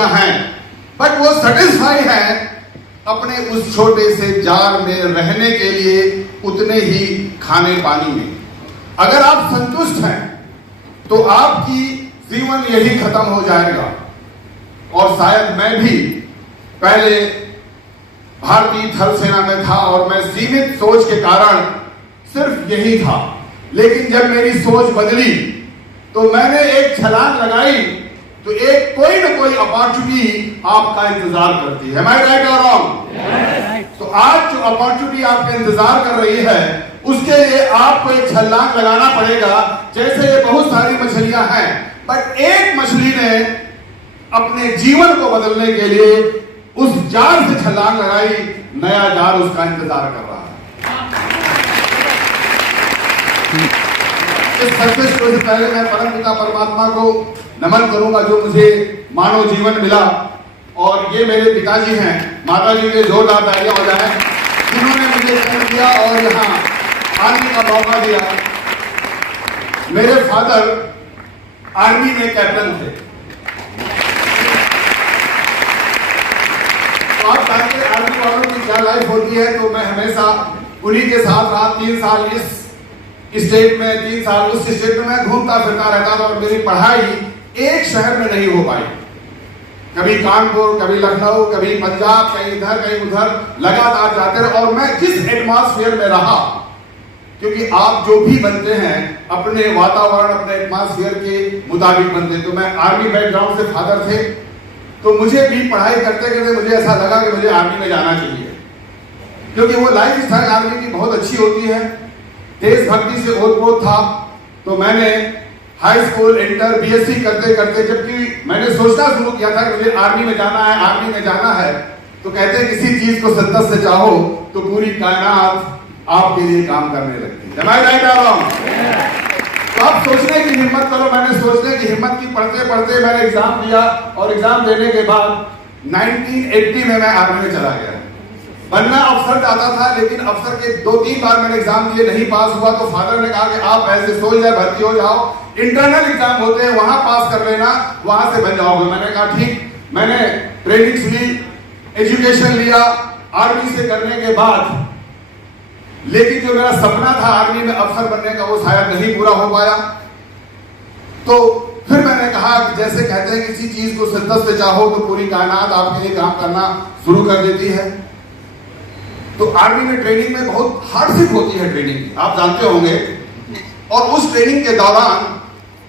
मछलियां हैं, बट वो सेटिस्फाई है अपने उस छोटे से जार में रहने के लिए, उतने ही खाने पानी में। अगर आप संतुष्ट हैं तो आपकी जीवन यही खत्म हो जाएगा। और शायद मैं भी पहले भारतीय थल सेना में था और मैं सीमित सोच के कारण सिर्फ यही था, लेकिन जब मेरी सोच बदली तो मैंने एक छलांग लगाई, तो एक कोई ना कोई अपॉर्चुनिटी आपका इंतजार करती है। Am I right or wrong? तो आज जो अपॉर्चुनिटी आपका इंतजार कर रही है, उसके लिए आपको एक छलांग लगाना पड़ेगा। जैसे ये बहुत सारी मछलियां हैं, बट एक मछली ने अपने जीवन को बदलने के लिए उस जार से छलांग लगाई, नया जार उसका इंतजार कर रहा है। इस सक्सेस स्टोरी से पहले मैं परम पिता परमात्मा को नमन करूंगा जो मुझे मानव जीवन मिला, और ये मेरे पिताजी हैं, माता जी के जोरदार तालियां हो जाए, जिन्होंने मुझे जन्म दिया और यहाँ आने का मौका दिया। मेरे फादर आर्मी में कैप्टन थे। तो आप जानते हैं आर्मी वालों की क्या लाइफ होती है, तो मैं हमेशा उन्हीं के साथ रहा। 3 साल इस स्टेट में, 3 साल उस स्टेट में मैं घूमता फिरता रहता था, और मेरी पढ़ाई एक शहर में नहीं हो पाई। कभी कानपुर, कभी लखनऊ, कभी पंजाब, कहीं इधर कहीं उधर, लगातार जाते रहे। और मैं जिस एटमॉस्फेयर में रहा, क्योंकि आप जो भी बनते हैं अपने वातावरण, अपने एटमॉस्फेयर के मुताबिक बनते। तो मैं आर्मी बैकग्राउंड से फादर थे, तो मुझे भी पढ़ाई करते करते मुझे ऐसा लगा कि मुझे आर्मी में जाना चाहिए, क्योंकि वो लाइफ स्टाइल आर्मी की बहुत अच्छी होती है, देशभक्ति से ओतप्रोत था। तो मैंने हाई स्कूल, इंटर, बीएससी करते करते, जबकि मैंने सोचना शुरू किया था कि मुझे आर्मी में जाना है, आर्मी में जाना है, तो कहते हैं किसी चीज को शिद्दत से चाहो तो पूरी कायनात आपके लिए काम करने लगती है। Am I right or wrong? तो आप सोचने की हिम्मत करो। मैंने सोचने की हिम्मत की, पढ़ते पढ़ते मैंने एग्जाम दिया, और एग्जाम देने के बाद 1980 में मैं आर्मी में चला गया। बनना अफसर चाहता था, लेकिन अफसर के 2-3 बार मैंने एग्जाम दिए, नहीं पास हुआ। तो फादर ने कहा कि आप ऐसे सोल्जर भर्ती हो जाओ, इंटरनल एग्जाम होते हैं वहां पास कर लेना, वहां से बन जाओगे। मैंने कहा ठीक। मैंने ट्रेनिंग ली, एजुकेशन लिया आर्मी से करने के बाद, लेकिन जो मेरा सपना था आर्मी में अफसर बनने का, वो शायद नहीं पूरा हो पाया। तो फिर मैंने कहा कि जैसे कहते हैं किसी चीज को शिद्दत से चाहो तो पूरी कायनात आपके लिए काम करना शुरू कर देती है। तो आर्मी में ट्रेनिंग में बहुत हार्डशिप होती है ट्रेनिंग की, आप जानते होंगे। और उस ट्रेनिंग के दौरान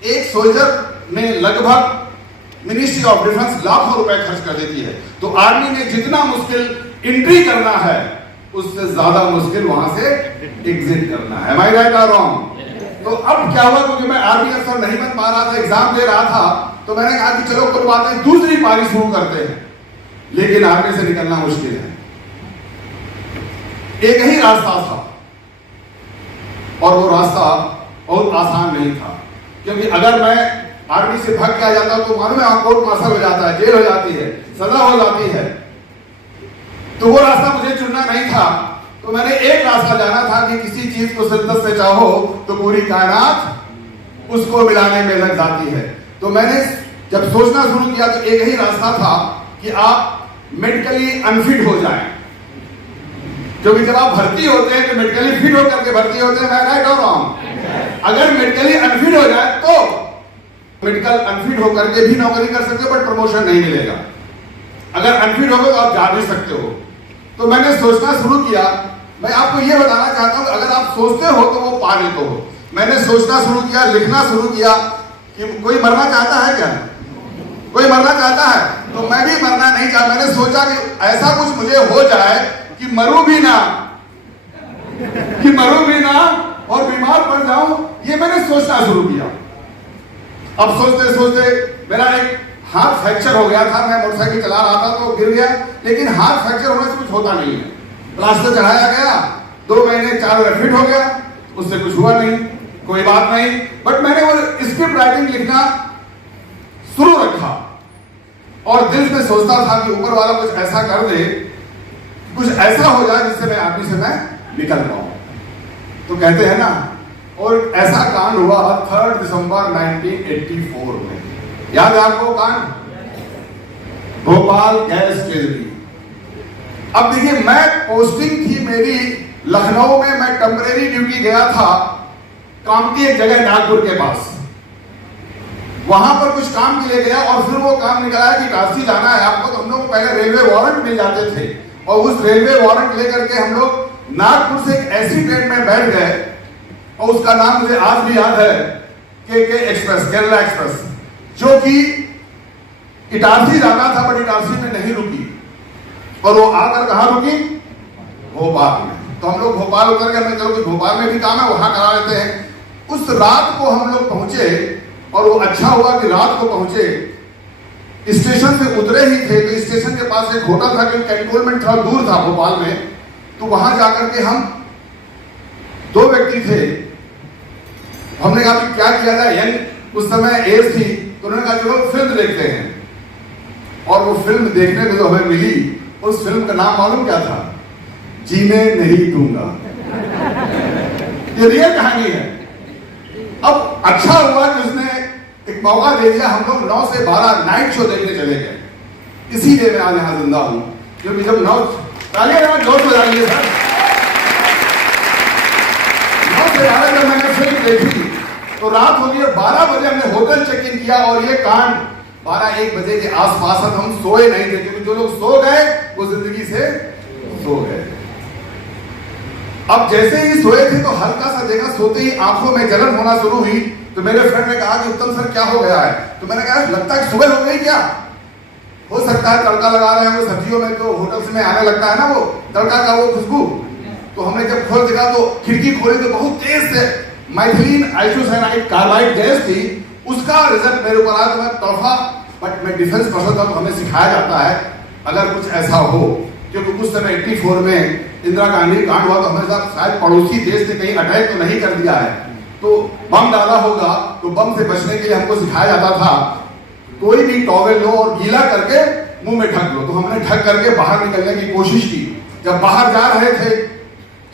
एक सोल्जर में लगभग मिनिस्ट्री ऑफ डिफेंस लाखों रुपए खर्च कर देती है। तो आर्मी में जितना मुश्किल एंट्री करना है, उससे ज्यादा मुश्किल वहां से एग्जिट करना है। Am I right or wrong? तो अब क्या हुआ, क्योंकि मैं आर्मी अफसर नहीं बन पा रहा था, एग्जाम दे रहा था, तो मैंने कहा कि चलो कोई बात नहीं, दूसरी पारी शुरू करते हैं। लेकिन आर्मी से निकलना मुश्किल है, एक ही रास्ता था, और वो रास्ता बहुत आसान नहीं था। क्योंकि अगर मैं आर्मी से भाग के आ जाता तो मालूम है कोर्ट मार्शल हो जाता है, जेल हो जाती है, सजा हो जाती है। तो वो रास्ता मुझे चुनना नहीं था। तो मैंने एक रास्ता जाना था कि किसी चीज को शिद्दत से चाहो तो पूरी कायनात उसको मिलाने में लग जाती है। तो मैंने जब सोचना शुरू किया तो एक ही रास्ता था कि आप मेडिकली अनफिट हो जाएं, क्योंकि जब आप भर्ती होते हैं तो मेडिकली फिट होकर के भर्ती होते हैं। मैं राइट और रॉन्ग? अगर मेडिकली अनफिट हो जाए तो मेडिकल अनफिट होकर के भी नौकरी कर सकते हो, बट प्रमोशन नहीं मिलेगा। अगर अनफिट हो गए तो आप जा भी सकते हो। तो मैंने सोचना शुरू किया। मैं आपको यह बताना चाहता हूं, अगर आप सोचते हो तो वो पा लेते हो। मैंने सोचना शुरू किया, लिखना शुरू किया कि कोई मरना चाहता है क्या? कोई मरना चाहता है? तो मैं भी मरना नहीं चाहता। मैंने सोचा कि ऐसा कुछ मुझे हो जाए कि मरूं भी ना और बीमार पड़ जाऊं। ये मैंने सोचना शुरू किया। अब सोचते सोचते मेरा एक हाथ फ्रैक्चर हो गया था। मैं मोटरसाइकिल चला रहा था तो गिर गया, लेकिन हाथ फ्रैक्चर होने से कुछ होता नहीं है। प्लास्टर चढ़ाया गया, 2 महीने 4 बार फिट हो गया, उससे कुछ हुआ नहीं, कोई बात नहीं। बट मैंने वो स्क्रिप्ट राइटिंग लिखना शुरू रखा और दिल में सोचता था कि ऊपर वाला कुछ ऐसा कर दे, कुछ ऐसा हो जाए जिससे मैं आर्मी से मैं निकल पाऊं। तो कहते हैं ना, और ऐसा कांड हुआ 3 दिसंबर 1984 में। याद है आपको कांड? Bhopal gas treasury. अब देखिए, मैं पोस्टिंग थी मेरी लखनऊ में, मैं टेम्परेरी ड्यूटी गया था काम की एक जगह नागपुर के पास। वहां पर कुछ काम के लिए गया और फिर वो काम निकला कि काशी जाना है आपको। तो हम लोग को पहले रेलवे वारंट मिल जाते थे और उस रेलवे वारंट लेकर के हम लोग नागपुर से एक ऐसी ट्रेन में बैठ गए और उसका नाम मुझे आज भी याद है, के एक्सप्रेस, केरला एक्सप्रेस, जो कि इटारसी जाना था बट इटारसी में नहीं रुकी और वो आकर कहां रुकी? भोपाल में। तो हम लोग भोपाल उतर गए, चलो कि भोपाल में भी काम है वहां करा लेते हैं। उस रात को हम लोग पहुंचे और वो अच्छा हुआ कि रात को पहुंचे। स्टेशन से उतरे ही थे तो स्टेशन के पास एक होटल था, क्योंकि कैंटोनमेंट थोड़ा दूर था भोपाल में। तो वहां जाकर के हम 2 व्यक्ति थे, हमने कहा कि क्या किया जाए, यंग उस समय एज थी, तो उन्होंने कहा चलो फिल्म देखते हैं। और वो फिल्म देखने को जो हमें मिली, उस फिल्म का नाम मालूम क्या था? जीने नहीं दूंगा। ये रियल कहानी है। अब अच्छा हुआ कि उसने एक मौका दे दिया। हम लोग 9 से 12 नाइट शो देखने चले गए। इसीलिए मैं आज यहां जिंदा हूं, क्योंकि जब 9 जोश हो जाइए सर, 9 से 12 जब मैंने फिल्म देखी तो रात हो गई और 12 बजे हमने होटल चेक इन किया और ये कांड 12-1 बजे के आसपास हम सोए नहीं थे, क्योंकि जो लोग सो गए वो जिंदगी से सो गए। अब जैसे ही सोए थे तो हल्का सा देखा, सोते ही आंखों में जलन होना शुरू हुई। तो मेरे फ्रेंड ने कहा कि उत्तम सर क्या हो गया है? तो मैंने कहा लगता है सुबह हो गई क्या? हो सकता है तड़का लगा रहे हैं वो सब्जियों में, तो होटल्स में आने लगता है ना वो तड़का का वो खुशबू। तो हमने जब खोल देखा तो खिड़की खोली तो बहुत तेज से माइथिलीन आइसोसाइनाइड कार्बाइड गैस थी। उसका रिजल्ट मेरे ऊपर आया तो मैं तड़फा, बट मैं डिफेंस पर्सन था तो हमें सिखाया जाता है अगर कुछ ऐसा हो, क्योंकि उस समय 84 में इंदिरा गांधी कांड हुआ तो हमारे साथ शायद पड़ोसी देश ने कहीं अटैक तो नहीं कर दिया है, तो बम डाला होगा, तो बम से बचने के लिए हमको सिखाया जाता था कोई भी टॉवेल लो और गीला करके मुंह में ढक लो। तो हमने ढक करके बाहर निकलने की कोशिश की। जब बाहर जा रहे थे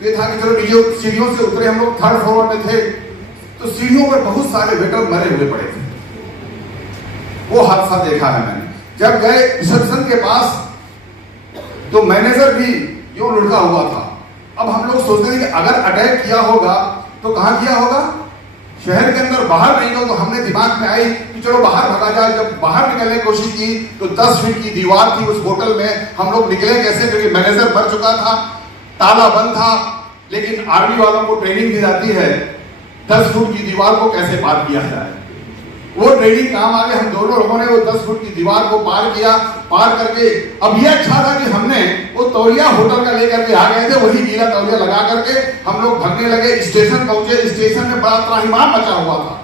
तो ये था कि चलो नीचे सीढ़ियों से उतरे, हम लोग 3rd फ्लोर में थे, तो सीढ़ियों पर बहुत सारे वेटर मरे हुए पड़े थे। वो हादसा देखा है मैंने। जब गए रिसेप्शन के पास तो मैनेजर भी यूं लुढ़का हुआ था। अब हम लोग सोचते थे कि अगर अटैक किया होगा तो कहां किया होगा? शहर के अंदर, बाहर नहीं हो। तो हमने दिमाग में आई कि चलो बाहर भगा जाए। जब बाहर निकलने की कोशिश की तो 10 फीट की दीवार थी उस होटल में। हम लोग निकले कैसे? क्योंकि मैनेजर मर चुका था, ताला बंद था। लेकिन आर्मी वालों को ट्रेनिंग दी जाती है 10 फुट की दीवार को कैसे पार किया जाए। वो ट्रेनिंग काम आ गया। हम दोनों लोगों ने वो 10 फुट की दीवार को पार किया। पार करके अब ये अच्छा था कि हमने वो तौलिया होटल का लेकर के आ गए थे, वही गीला तौलिया लगा करके हम लोग भागने लगे। स्टेशन पहुंचे, स्टेशन में बड़ा त्राहिमाम मचा हुआ था।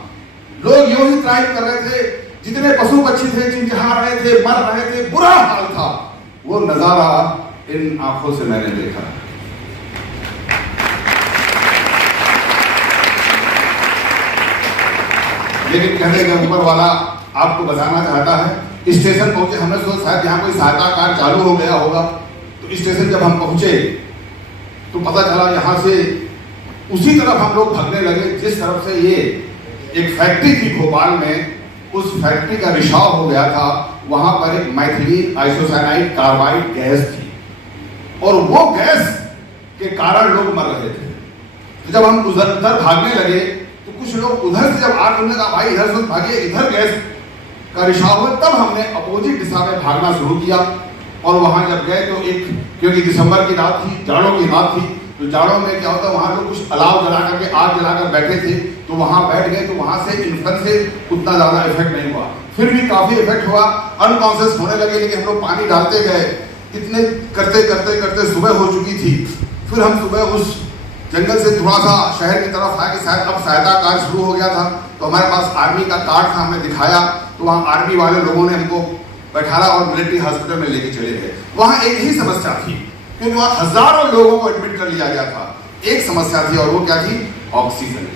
लोग यूं ही त्राहिम कर रहे थे, जितने पशु पक्षी थे चिंचिढ़ा रहे थे, मर रहे थे, बुरा हाल था। वो नजारा इन आंखों से मैंने देखा। लेकिन कहने का ऊपर वाला आपको बताना चाहता है। स्टेशन पहुंचे, हमने सोचा शायद यहाँ कोई सहायता कार चालू हो गया होगा। तो स्टेशन जब हम पहुंचे तो पता चला यहाँ से उसी तरफ हम लोग भागने लगे जिस तरफ से ये एक फैक्ट्री थी भोपाल में। उस फैक्ट्री का रिसाव हो गया था। वहां पर एक माइथिलीन आइसोसाइनाइड कार्बाइड गैस थी और वो गैस के कारण लोग मर रहे थे। तो जब हम उधर भागने लगे तो कुछ लोग उधर से जब आग उन्होंने कहा भाई इधर से भागिए, इधर गैस का रिसाव हुआ। तब हमने अपोजिट दिशा में भागना शुरू किया और वहां जब गए तो एक, क्योंकि दिसंबर की रात थी, जाड़ों की रात थी, तो जाड़ों में क्या होता है वहां लोग कुछ अलाव जला करके आग जलाकर बैठे थे। तो वहां बैठ गए तो वहां से इन्फ्लुएंस से उतना ज्यादा इफेक्ट नहीं हुआ, फिर भी काफी इफेक्ट हुआ। अनकॉन्शियस होने लगे, लेकिन हम लोग पानी डालते गए। इतने करते करते करते सुबह हो चुकी थी। फिर हम सुबह उस जंगल से थोड़ा सा शहर की तरफ आया कि शायद अब सहायता कार्य शुरू हो गया था। तो हमारे पास आर्मी का कार्ड था, हमने दिखाया तो वहाँ आर्मी वाले लोगों ने हमको बैठाया और मिलिट्री हॉस्पिटल में लेके चले गए। वहाँ एक ही समस्या थी, क्योंकि वहाँ हजारों लोगों को एडमिट कर लिया गया था। एक समस्या थी और वो क्या थी? ऑक्सीजन।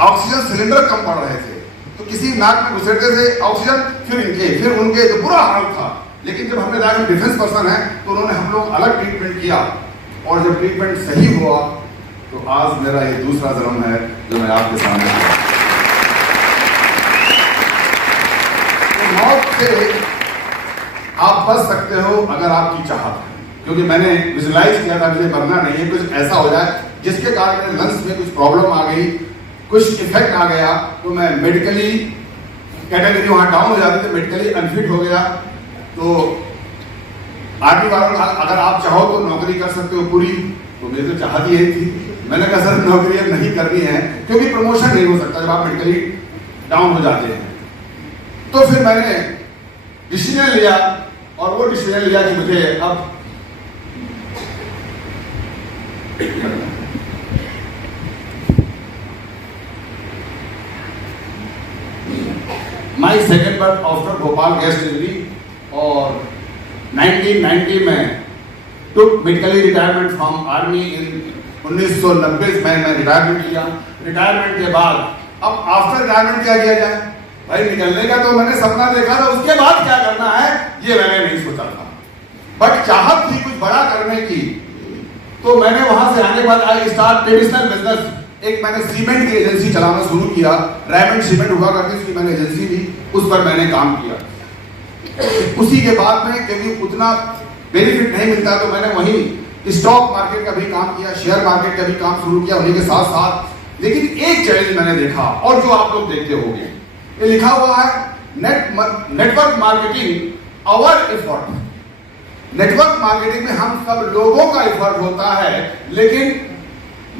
ऑक्सीजन सिलेंडर कम पड़ रहे थे, तो किसी नाक में घुसेड़ते थे ऑक्सीजन, फिर इनके फिर उनके, तो बुरा हाल था। लेकिन जब हमने देखा डिफेंस पर्सन है तो उन्होंने हम लोग अलग ट्रीटमेंट किया और जब ट्रीटमेंट सही हुआ तो आज मेरा ये दूसरा जन्म है जो मैं आपके सामने तो मौत से बच सकते हो अगर आपकी चाहत है, क्योंकि मैंने विजुलाइज किया था मुझे मरना नहीं है, कुछ ऐसा हो जाए जिसके कारण मेरे लंग्स में कुछ प्रॉब्लम आ गई, कुछ इफेक्ट आ गया, तो मैं मेडिकली कैटेगरी वहां डाउन हो जाती थी, मेडिकली अनफिट हो गया। तो आर्मी वालों ने कहा अगर आप चाहो तो नौकरी कर सकते हो पूरी, तो मेरी तो चाहत ही यही थी। मैंने कहा सर नौकरी अब नहीं करनी है, क्योंकि प्रमोशन नहीं हो सकता जब आप मेडिकली डाउन हो जाते हैं। तो फिर मैंने डिसीजन लिया, और वो डिसीजन लिया कि मुझे अब my second birth after Bhopal gas delivery, और 1990 में took medically retirement from army in 1990 में मैं रिटायरमेंट लिया। रिटायरमेंट के बाद अब आफ्टर रिटायरमेंट क्या किया जाए, भाई निकलने का तो मैंने सपना देखा था, उसके बाद क्या करना है ये मैंने नहीं सोचा था, बट चाहत थी कुछ बड़ा करने की। तो मैंने वहां से आने के बाद आई स्टार्ट ट्रेडिशनल बिजनेस। एक मैंने सीमेंट की एजेंसी चलाना शुरू किया, रेमंड सीमेंट हुआ करती थी, मैंने एजेंसी दी, उस पर मैंने काम किया। उसी के बाद में क्योंकि उतना बेनिफिट नहीं मिलता तो मैंने वहीं स्टॉक मार्केट का भी काम किया, शेयर मार्केट का भी काम शुरू किया उन्हीं के साथ साथ। लेकिन एक चैलेंज मैंने देखा, और जो आप लोग देखते होंगे, ये लिखा हुआ है network marketing our effort. Network marketing में हम सब लोगों का एफर्ट होता है, लेकिन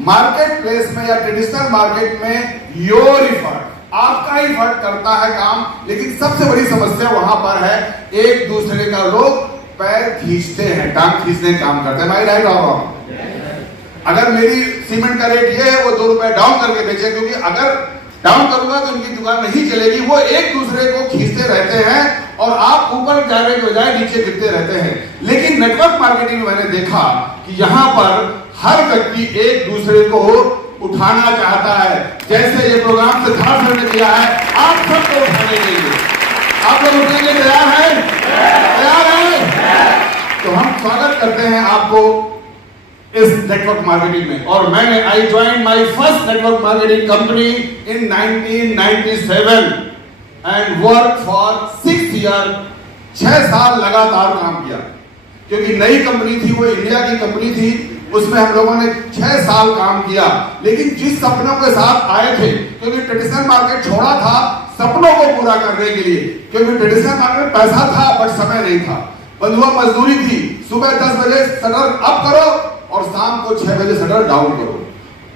मार्केट प्लेस में या ट्रेडिशनल मार्केट में योर एफर्ट, आपका ही एफर्ट करता है काम। लेकिन सबसे बड़ी समस्या वहां पर है, एक दूसरे का लोग पैर खींचते हैं, टांग खींचने काम करते हैं। मैं राइट और रॉन्ग? अगर मेरी सीमेंट का रेट ये है, वो 2 रुपए डाउन करके बेचे, क्योंकि अगर डाउन करूंगा तो उनकी दुकान नहीं चलेगी। वो एक दूसरे को खींचते रहते हैं और आप ऊपर जाने के बजाय नीचे गिरते रहते हैं। लेकिन नेटवर्क मार्केटिंग में मैंने देखा कि यहाँ पर हर व्यक्ति एक दूसरे को उठाना चाहता है। जैसे ये प्रोग्राम सिद्धार्थ सर ने किया है, आप सबको उठाने के लिए, आप लोग उठने के लिए तैयार हैं? तैयार हैं? तो हम स्वागत करते हैं आपको इस नेटवर्क मार्केटिंग में। और मैंने I join my first network marketing company in 1997 and work for 6 year. 6 साल लगातार काम किया, क्योंकि नई कंपनी थी, वो इंडिया की कंपनी थी, उसमें हम लोगों ने 6 साल काम किया। लेकिन जिस सपनों के साथ आए थे, क्योंकि ट्रेडिशनल मार्केट छोड़ा था सपनों को पूरा करने के लिए, क्योंकि ट्रेडिशनल मार्केट पैसा था बट समय नहीं था, बंधुआ मजदूरी थी, सुबह 10 बजे शटर अप करो और शाम को 6 बजे शटर डाउन करो।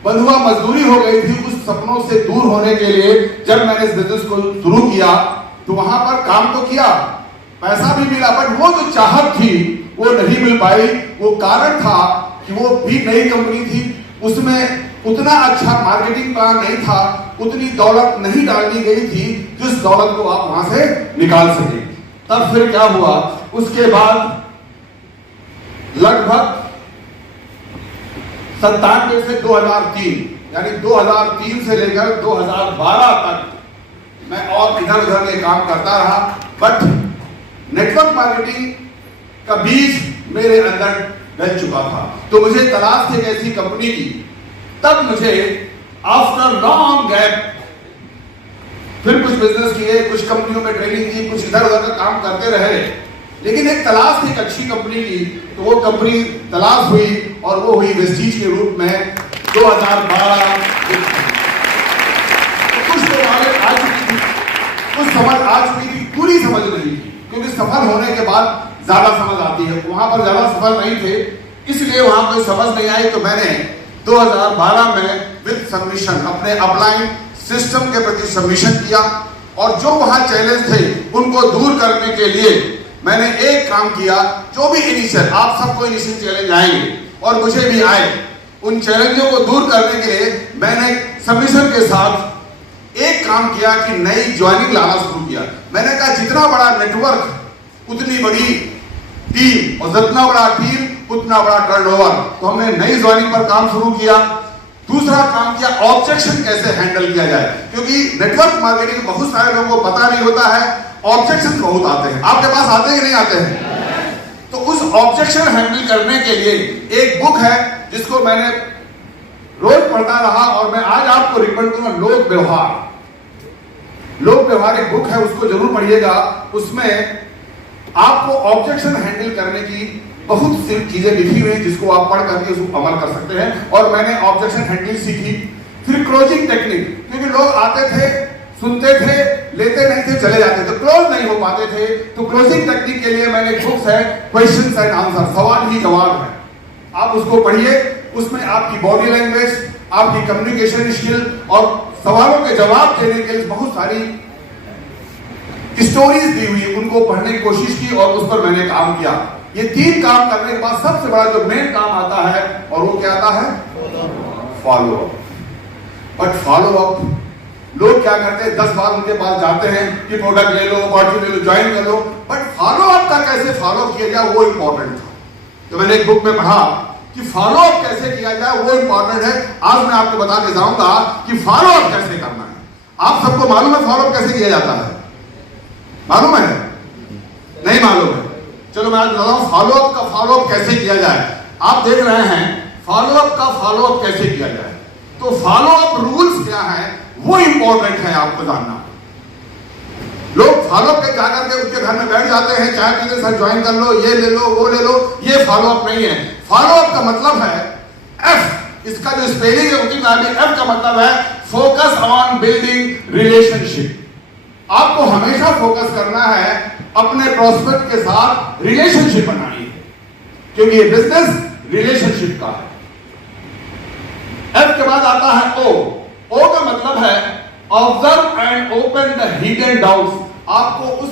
बंधुआ मजदूरी हो गई थी। उस सपनों से दूर होने के लिए जब मैंने इस बिजनेस को शुरू किया तो वहां पर काम तो किया, पैसा भी मिला, बट वो जो चाहत थी वो नहीं मिल पाई। वो कारण था कि वो भी नई कंपनी थी, उसमें उतना अच्छा मार्केटिंग प्लान नहीं था, उतनी दौलत नहीं डालनी गई थी जिस दौलत को आप वहां से निकाल सके। तब फिर क्या हुआ, उसके बाद लगभग 97 से 2003, यानी 2003 से लेकर 2012 तक मैं और इधर उधर के काम करता रहा। बट नेटवर्क मार्केटिंग का बीज मेरे अंदर डल चुका था, तो मुझे तलाश थी एक ऐसी कंपनी की। तब मुझे आफ्टर लॉन्ग गैप फिर कुछ बिजनेस किए, कुछ कंपनियों में ट्रेनिंग की, कुछ इधर उधर का काम करते रहे, लेकिन एक तलाश थी एक अच्छी कंपनी की। तो वो कंपनी तलाश हुई और वो हुई वेस्टीज के रूप में 2012। कुछ लोग आगे आ चुकी थी, कुछ समझ आ चुकी थी, पूरी समझ नहीं थी, क्योंकि सफल होने के बाद ज्यादा समझ आती है। वहां पर ज्यादा सफल नहीं थे, इसलिए वहां कोई समझ नहीं आई। तो मैंने 2012 में विद सबमिशन अपने अपलाइन सिस्टम के प्रति सबमिशन किया, और जो वहां चैलेंज थे उनको दूर करने के लिए मैंने एक काम किया। जो भी इनिशियल, आप सबको इनिशियल चैलेंज आएंगे और मुझे भी आए, उन चैलेंजों को दूर करने के लिए मैंने सबमिशन के साथ एक काम किया कि नई ज्वाइनिंग लाना शुरू किया। मैंने कहा जितना बड़ा नेटवर्क उतनी बड़ी टीम, और जितना बड़ा टीम उतना बड़ा टर्नओवर। तो हमने नई ज्वाइनिंग पर काम शुरू किया। दूसरा काम किया ऑब्जेक्शन कैसे हैंडल किया जाए, क्योंकि नेटवर्क मार्केटिंग बहुत सारे लोगों को पता नहीं होता है, ऑब्जेक्शन बहुत आते हैं। आपके पास आते हैं कि नहीं आते हैं? तो उस ऑब्जेक्शन हैंडल करने के लिए एक बुक है जिसको मैंने रोज पढ़ता रहा, और मैं आज आपको रिकमेंड करूंगा, लोक व्यवहार। लोक व्यवहार एक बुक है, उसको जरूर पढ़िएगा। उसमें आपको ऑब्जेक्शन हैंडल करने की बहुत सी चीजें लिखी हुई हैं जिसको आप पढ़ करके उसको अमल कर सकते हैं। और मैंने ऑब्जेक्शन हैंडलिंग सीखी। फिर क्लोजिंग टेक्निक, क्योंकि लोग आते थे, सुनते थे, लेते नहीं थे, चले जाते थे, क्लोज नहीं हो पाते थे। तो क्लोजिंग टेक्निक के लिए मैंने बुक्स है, क्वेश्चंस एंड आंसर, सवाल ही जवाब है, आप उसको पढ़िए। उसमें आपकी बॉडी लैंग्वेज, आपकी कम्युनिकेशन स्किल और सवालों के जवाब देने के लिए बहुत सारी स्टोरीज दी हुई, उनको पढ़ने की कोशिश की और उस पर मैंने काम किया। ये 3 काम करने के बाद सबसे बड़ा जो मेन काम आता है, और वो क्या आता है? Follow up. But follow up लोग क्या करते हैं, 10 बार उनके पास जाते हैं कि प्रोडक्ट ले लो, ऑपॉर्चुनिटी ले लो, ज्वाइन कर लो, बट फॉलो अप का कैसे फॉलो किया जाए वो इंपॉर्टेंट था। तो मैंने एक बुक में पढ़ा कि फॉलो अप कैसे किया जाए वो इंपॉर्टेंट है। आज मैं आपको बता के जाऊंगा कि फॉलो अप कैसे करना है। आप सबको मालूम है फॉलो अप कैसे किया जाता है? मालूम है? नहीं मालूम है? चलो मैं आज बता रहा हूं फॉलो अप का फॉलो अप कैसे किया जाए। आप देख रहे हैं फॉलो अप का फॉलो अप कैसे किया जाए। तो फॉलो अप रूल्स क्या है वो इंपॉर्टेंट है आपको जानना। लोग फॉलो अप क्या करके उनके घर में बैठ जाते हैं, चाय पीते सर ज्वाइन कर लो, ये ले लो, वो ले लो, ये फॉलो अप नहीं है। फॉलो अप का मतलब है एफ, इसका जो स्पेलिंग है उसकी एफ का मतलब है फोकस ऑन बिल्डिंग रिलेशनशिप। आपको हमेशा फोकस करना है अपने प्रोस्पेक्ट के साथ रिलेशनशिप बनानी है, क्योंकि ये बिजनेस रिलेशनशिप का है। एफ के बाद आता है ओ। ओ का मतलब है observe and open the hidden doubts. आपको उस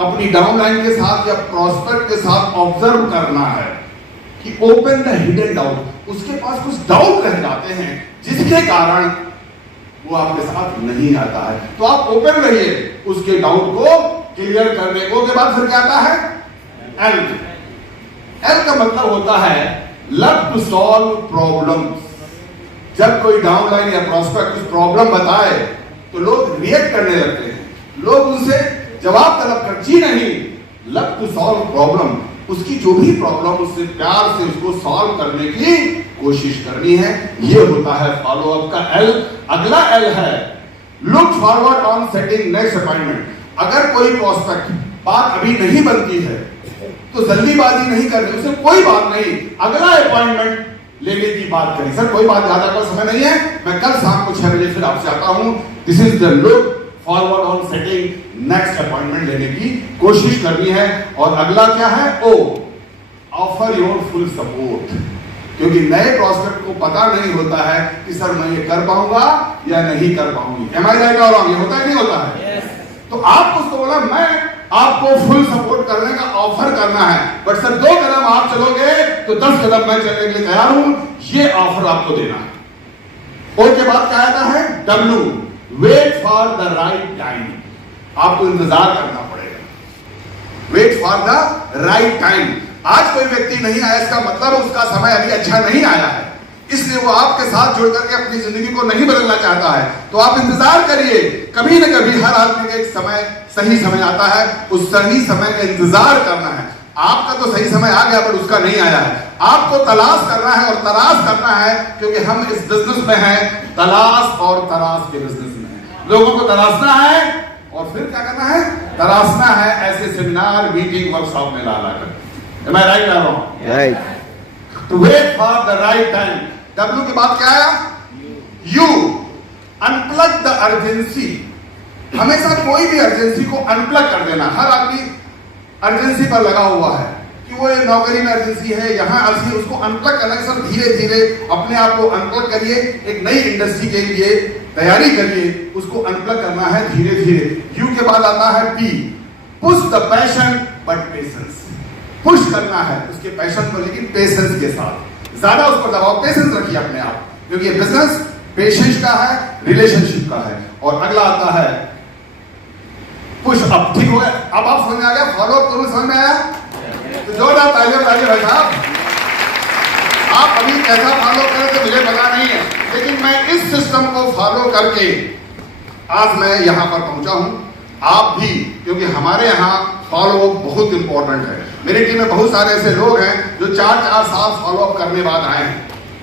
अपनी डाउनलाइन के साथ या प्रोस्पेक्ट के साथ ऑब्जर्व करना है कि ओपन द हिडन डाउट। उसके पास कुछ डाउट रह जाते हैं जिसके कारण वो आपके साथ नहीं आता है, तो आप ओपन रहिए उसके डाउट को क्लियर करने को। के बाद फिर क्या आता है? एल। एल का मतलब होता है लव टू सॉल्व प्रॉब्लम्स। जब कोई डाउनलाइन या प्रोस्पेक्ट कुछ प्रॉब्लम बताए तो लोग रिएक्ट करने लगते हैं, लोग उनसे जवाब तलब कर, जी नहीं, लव टू सॉल्व प्रॉब्लम, उसकी जो भी प्रॉब्लम उससे प्यार से उसको सॉल्व करने की कोशिश करनी है। ये होता है फॉलो अप का एल। अगला एल है look forward on setting next appointment. अगर कोई प्रोस्पेक्ट बात अभी नहीं बनती है तो जल्दीबाजी नहीं करनी, उसे कोई बात नहीं, अगला अपॉइंटमेंट लेने की बात करें। सर कोई बात, ज्यादा का समय नहीं है, मैं कल शाम को 6 बजे फिर आपसे आता हूं। This is the look forward on setting next appointment लेने की कोशिश करनी है। और अगला क्या है? ओ, ऑफर योर फुल सपोर्ट। क्योंकि नए प्रोस्पेक्ट को पता नहीं होता है कि सर मैं ये कर पाऊंगा या नहीं कर पाऊंगी। एम आई राइट और रॉन्ग? ये होता है नहीं होता है? yes. तो आपको उसको बोला मैं आपको फुल सपोर्ट करने का ऑफर करना है, बट सर 2 कदम आप चलोगे तो 10 कदम मैं चलने के लिए तैयार हूं, ये ऑफर आपको देना है। और के बाद क्या आता है? W, wait for the right time. आपको इंतजार करना पड़ेगा। Wait for the right time. आज कोई व्यक्ति नहीं आया इसका मतलब उसका समय अभी अच्छा नहीं आया है, इसलिए वो आपके साथ जुड़ करके अपनी जिंदगी को नहीं बदलना चाहता है। तो आप इंतजार करिए, कभी न कभी हर आदमी का एक समय, सही समय आता है, उस सही समय का इंतजार करना है। आपका तो सही समय आ गया पर उसका नहीं आया है। आपको तलाश करना है और तराश करना है, क्योंकि हम इस बिजनेस में हैं, तलाश और तराश के बिजनेस में हैं। लोगों को तलाशना है और फिर क्या करना है? तराशना है। ऐसे सेमिनार, मीटिंग, वर्कशॉप में ला कर। Am I right or wrong? Right. To wait for the right time. W के बाद क्या आया? U. Unplug the urgency. हमेशा कोई भी अर्जेंसी को अनप्लग कर देना। हर आदमी अर्जेंसी पर लगा हुआ है कि वो नौकरी में अर्जेंसी है, यहाँ अर्जेंसी, उसको अनप्लग करना। सर धीरे धीरे अपने आप को अनप्लग करिए, एक नई इंडस्ट्री के लिए तैयारी करिए, उसको अनप्लग करना है धीरे धीरे। यू के बाद आता है P. Push the passion but patience. Push करना है उसके पैशन को, लेकिन पेशेंस के साथ। ज्यादा उस पर दबाव, पेशेंस रखिए अपने आप, क्योंकि ये बिजनेस पेशेंस का है, रिलेशनशिप का है। और अगला आता है पुश अप। ठीक हो गया? अब आप समझ में आ गया? फॉलो अप तुरंत समझ में आया? तो जोरदार तालियां बजाइए भाई साहब। आप अभी कैसा फॉलो करें तो मुझे पता नहीं है, लेकिन मैं इस सिस्टम को फॉलो करके आज मैं यहां पर पहुंचा हूं। आप भी, क्योंकि हमारे यहाँ फॉलो अप बहुत इंपॉर्टेंट है। मेरी टीम में बहुत सारे ऐसे लोग हैं जो 4-4 साल फॉलो अप करने बाद आए हैं।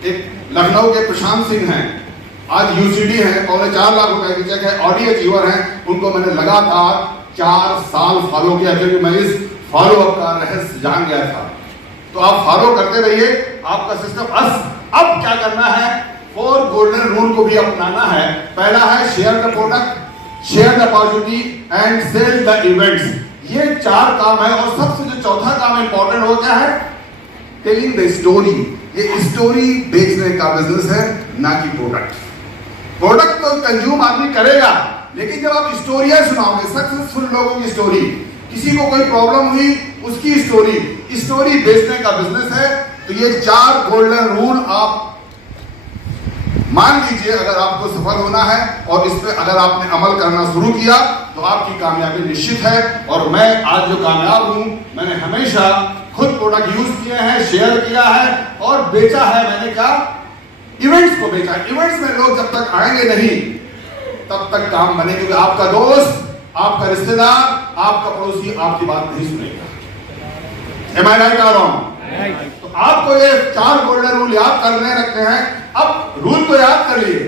एक लखनऊ के प्रशांत सिंह हैं, आज यूसीडी हैं, 4.25 लाख रुपए की जगह ऑडी अचीवर हैं। उनको मैंने लगातार 4 साल फॉलो किया, क्योंकि मैं इस फॉलो अप का रहस्य जान गया था। तो आप फॉलो करते रहिए, आपका सिस्टम अब क्या करना है, 4 गोल्डन रूल को भी अपनाना है। पहला है share the product, share the opportunity and sell the events. ये 4 काम है। और सबसे जो चौथा काम इंपॉर्टेंट हो क्या है, टेलिंग द स्टोरी। ये स्टोरी बेचने का बिजनेस है, ना कि प्रोडक्ट। प्रोडक्ट तो कंज्यूम आदमी करेगा, लेकिन जब आप स्टोरियां सुनाओगे, सक्सेसफुल लोगों की स्टोरी, किसी को कोई प्रॉब्लम हुई उसकी स्टोरी बेचने का बिजनेस है। तो ये 4 गोल्डन रूल आप मान लीजिए, अगर आपको सफल होना है और इस पे अगर आपने अमल करना शुरू किया तो आपकी कामयाबी निश्चित है। और मैं आज जो कामयाब हूं, मैंने हमेशा खुद प्रोडक्ट यूज किए हैं, शेयर किया है और बेचा है। मैंने क्या, इवेंट्स को बेचा। इवेंट्स में लोग जब तक आएंगे नहीं तब तक काम बने, क्योंकि आपका दोस्त, आपका रिश्तेदार, आपका पड़ोसी आपकी बात नहीं सुनेगा। Am I right or wrong? तो आपको ये 4 गोल्डन रूल याद करने रखते हैं। अब रूल तो याद कर लिए,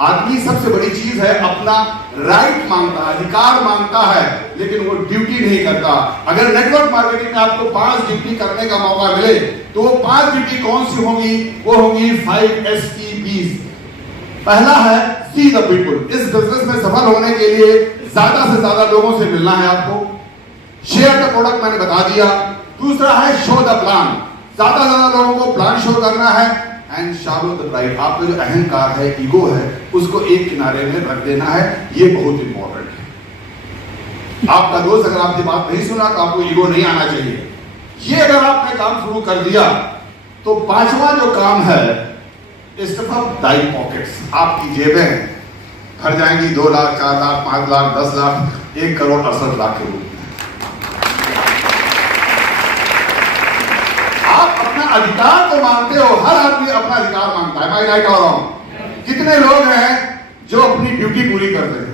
आदमी सबसे बड़ी चीज है अपना राइट मांगता है, अधिकार मांगता है, लेकिन वो ड्यूटी नहीं करता। अगर नेटवर्क मार्केटिंग में आपको 5 ड्यूटी करने का मौका मिले तो वो 5 ड्यूटी कौन सी होगी, वो होगी 5S की 20। पहला है सी द पीपुल। इस बिजनेस में सफल होने के लिए ज्यादा से ज्यादा लोगों से मिलना है आपको। शेयर द प्रोडक्ट मैंने बता दिया। दूसरा है शो द प्लान, ज्यादा ज्यादा लोगों को प्लान शो करना है। एंड शैलो द प्राइड, आपका जो अहंकार है, ईगो है, उसको एक किनारे में रख देना है। ये बहुत इंपॉर्टेंट है। आपका दोस्त अगर आपकी बात नहीं सुना तो आपको ईगो नहीं आना चाहिए। ये अगर आपने काम शुरू कर दिया तो 5वां जो काम है, स्टफ अप दाई पॉकेट्स। आपकी जेबें भर जाएंगी 2 लाख, 4 लाख, 5 लाख, 10 लाख, 1 करोड़ 68 लाख के रूप में। आप अपना अधिकार तो मांगते हो, हर आदमी अपना अधिकार मांगता है। मैं राइट और रॉन्ग? कितने लोग हैं जो अपनी ड्यूटी पूरी करते हैं?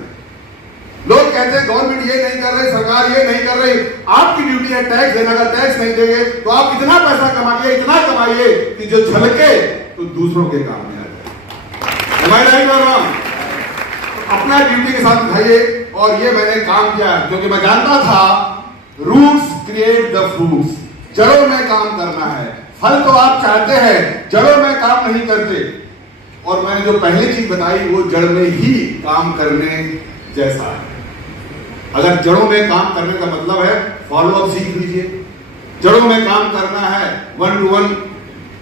लोग कहते हैं गवर्नमेंट ये नहीं कर रही, सरकार ये नहीं कर रही। आपकी ड्यूटी है टैक्स देना। अगर टैक्स नहीं देंगे तो आप इतना पैसा कमाइए, इतना कमाइए कि जो झलके तो दूसरों के काम में आ जाए। Am I right or wrong? अपना ड्यूटी के साथ उठाइए। और ये मैंने काम किया क्योंकि मैं जानता था रूट्स क्रिएट द फ्रूट्स। जड़ों में काम करना है। फल तो आप चाहते हैं, जड़ों में काम नहीं करते। और मैंने जो पहली चीज बताई वो जड़ में ही काम करने जैसा है। अगर जड़ों में काम करने का मतलब है फॉलो अप सीख लीजिए, जड़ों में काम करना है, 1 to 1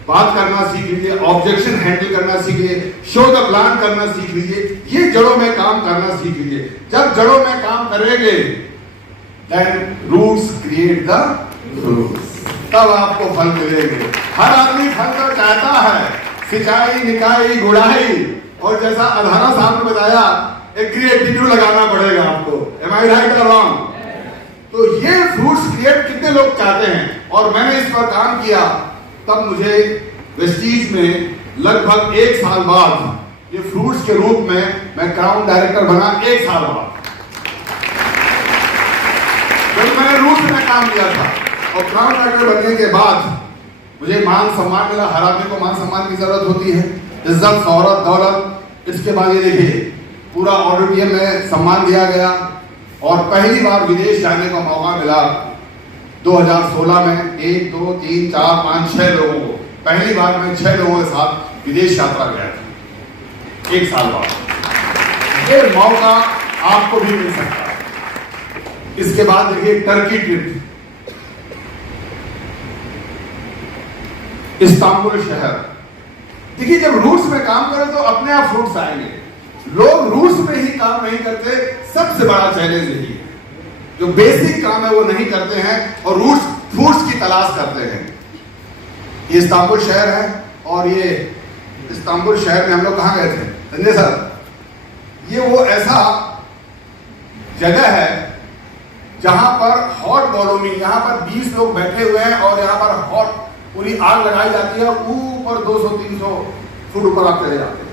बात करना सीख लीजिए, ऑब्जेक्शन हैंडल करना सीख लीजिए, शो द प्लान करना सीख लीजिए। ये जड़ों में काम करना सीख लीजिए। जब जड़ों में काम करेंगे then roots create the fruits, तब आपको फल मिलेंगे। हर आदमी फल तो चाहता है, सिंचाई, निकाई, गुड़ाई, और जैसा अधारा साहब ने बताया एक क्रिएटिव लगाना पड़ेगा आपको। Am I right or wrong? तो ये फ्रूट्स क्रिएट कितने लोग चाहते हैं? और मैंने इस पर काम किया। तब मुझे वेस्टीज में लगभग 1 साल बाद ये फ्रूट्स के रूप में मैं क्राउन डायरेक्टर बना। 1 साल बाद जब मैंने रूट्स में काम किया था और क्राउन डायरेक्टर बनने के बाद मुझे मान सम्मान मिला। हर आदमी को मान सम्मान की जरूरत होती है, इज्जत, शोहरत, दौलत। इसके बाद ये देखिए पूरा ऑडिटोरियम में सम्मान दिया गया और पहली बार विदेश जाने का मौका मिला 2016 में। 1 2 3 4 5 6 लोगों को, पहली बार मैं 6 लोगों के साथ विदेश यात्रा गया था 1 साल बाद। ये मौका आपको भी मिल सकता है। इसके बाद देखिए टर्की ट्रिप, इस्तांबुल शहर। देखिए जब रूट्स में काम करें तो अपने आप फ्रूट्स आएंगे। लोग रूट्स में ही काम नहीं करते। सबसे बड़ा चैलेंज यही है, जो बेसिक काम है वो नहीं करते हैं और रूट्स फ्रूट्स की तलाश करते हैं। ये इस्तांबुल शहर है और ये इस्तांबुल शहर में हम लोग कहां गए थे संजय सर? ये वो ऐसा जगह है जहां पर हॉट बॉलोनी, यहां पर 20 लोग बैठे हुए हैं और यहां पर हॉट पूरी आग लगाई जाती है और ऊपर 200-300 फुट ऊपर आप चले जाते हैं।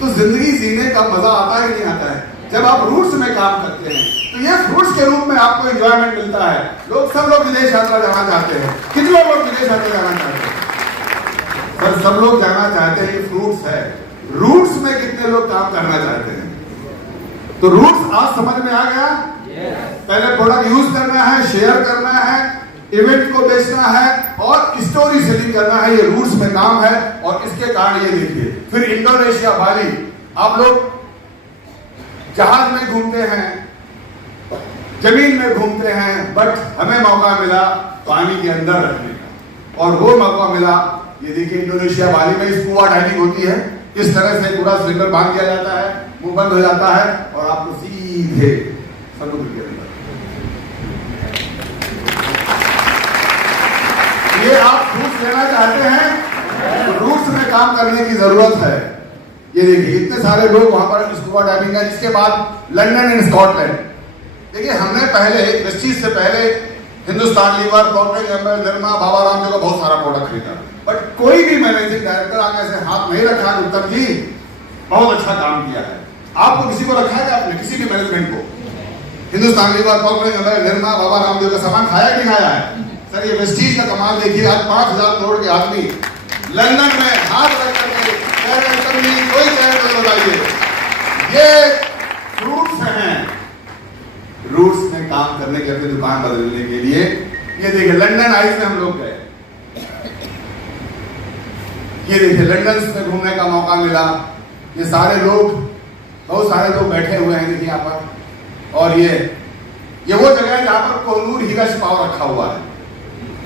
तो जिंदगी जीने का मजा आता है कि नहीं आता है? जब आप रूट्स में काम करते हैं तो ये फ्रूट्स के रूप में आपको एंजॉयमेंट मिलता है। सब लोग विदेश यात्रा जाना चाहते हैं। कितने लोग विदेश यात्रा जाना चाहते हैं? पर सब लोग जाना चाहते हैं, ये फ्रूट्स है। रूट्स में कितने लोग काम करना चाहते हैं? तो रूट्स आज समझ में आ गया। पहले प्रोडक्ट यूज करना है, शेयर करना है, इवेंट को बेचना है और स्टोरी सेलिंग करना है, ये रूट्स में काम है। और इसके कारण ये देखिए, फिर इंडोनेशिया, बाली, आप लोग जहाज में घूमते हैं, जमीन में घूमते हैं, बट हमें मौका मिला पानी के अंदर रखने का, और वो मौका मिला, ये देखिए इंडोनेशिया, बाली में स्कूबा डाइविंग होती है। इस तरह से पूरा सिलेंडर बांध दिया जाता है, मुंह बंद हो जाता है और आपको सीधे समुद्र के अंदर। ये आप रूट्स लेना चाहते हैं तो रूट्स में काम करने की जरूरत है। ये देखिए इतने सारे लोग वहां पर स्कूबा डाइविंग है। इसके बाद लंदन एंड स्कॉटलैंड, देखिए हमने पहले इस चीज से पहले Hindustan Lever, Procter & Gamble, Nirma, Baba Ramdev का बहुत सारा प्रोडक्ट खरीदा, बट कोई भी मैनेजिंग डायरेक्टर आगे ऐसे हाथ नहीं रखा कि उत्तम जी बहुत अच्छा काम किया है। आपको किसी को रखा है क्या? आपने किसी भी मैनेजमेंट को Hindustan Lever, Procter & Gamble, Nirma, Baba Ramdev का सामान खाया कि नहीं खाया है? सर ये वेस्टीज का कमाल देखिए, आज 5000 करोड़ के आदमी लंदन में हाथ रख करके कह रहे हैं कोई कह बताइए, ये फ्रूट्स हैं। रूट्स में काम करने के, अपनी दुकान बदलने के लिए। ये देखिए लंदन आइज में हम लोग गए, ये देखिए लंदन में घूमने का मौका मिला। ये सारे लोग, बहुत सारे लोग बैठे हुए हैं देखिए यहाँ पर, और ये वो जगह है जहां पर कोहिनूर हीरा छिपाव रखा हुआ है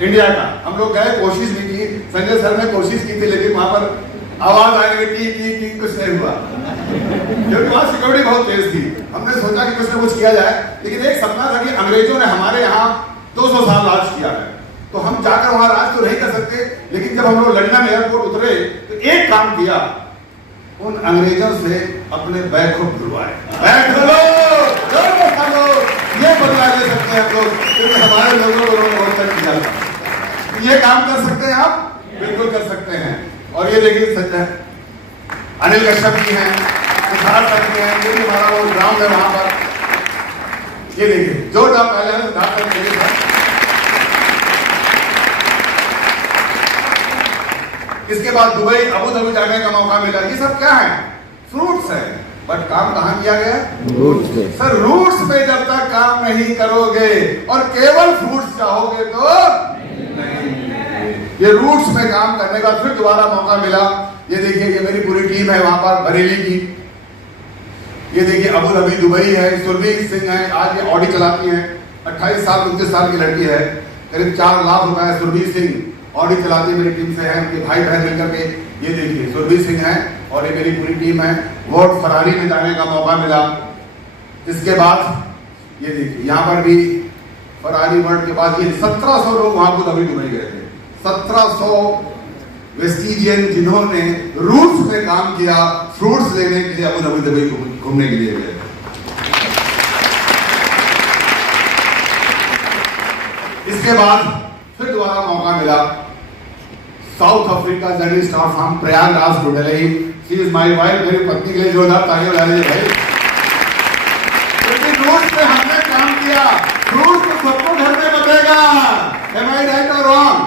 इंडिया का। हम लोग गए, कोशिश भी की, संजय सर ने कोशिश की थी, लेकिन वहां पर आवाज आने लगी टी कुछ नहीं हुआ, क्योंकि वहां सिक्योरिटी बहुत तेज थी। हमने सोचा कि कुछ ना कुछ किया जाए, लेकिन एक सपना था कि अंग्रेजों ने हमारे यहाँ 200 साल राज किया है, तो हम जाकर वहां राज तो नहीं कर सकते। लेकिन जब हम लोग लंदन एयरपोर्ट उतरे तो एक काम किया, उन अंग्रेजों से अपने बैग को खुलवाए। बैग खोलो, ये बदला ले सकते हैं हम लोग, क्योंकि हमारे लोगों को बहुत तक किया था। ये काम कर सकते हैं आप? बिल्कुल कर सकते हैं। और ये देखिए सच्चा अनिल कश्यप जी हैं, सिद्धार्थ सर हैं, ये भी हमारा वो ग्राउंड है वहां पर। ये देखिए जो डाल पहले है सिद्धार्थ सर के लिए। इसके बाद दुबई, अबू धाबी जाने का मौका मिला। ये सब क्या है? फ्रूट्स है। बट काम कहां किया गया? रूट्स पे। सर रूट्स पे जब तक काम नहीं करोगे और केवल फ्रूट्स चाहोगे तो नहीं। ये रूट्स में काम करने का फिर दोबारा मौका मिला। ये देखिए ये मेरी पूरी टीम है वहां पर बरेली की। ये देखिए अबू धाबी, दुबई है, सुरभि सिंह है, आज ये ऑडी चलाती है, 28 साल 29 साल की लड़की है, करीब 4 लाख रुपए है। सुरभि सिंह ऑडी चलाती है, मेरी टीम से है, उनके भाई बहन मिलकर के। ये देखिए सुरभि सिंह है और ये मेरी पूरी टीम है। वर्ल्ड फरारी में जाने का मौका मिला। इसके बाद ये देखिए यहाँ पर भी फरारी वर्ल्ड के बाद ये 1700 लोग वहां अबू धाबी दुबई गए थे। 1700 वेस्टिजियन जिन्होंने रूट्स में काम किया, फ्रूट्स लेने के लिए अबू धाबी दुबई घूमने के लिए गए। इसके बाद फिर दोबारा मौका मिला। South Africa journey start from Prayagraj to Delhi. She is my wife, मेरी पत्नी के लिए जोरदार तालियां बजा लीजिए भाई। क्योंकि रूट्स में हमने काम किया, रूट्स तो सबको घर में बचेगा। Am I right or wrong?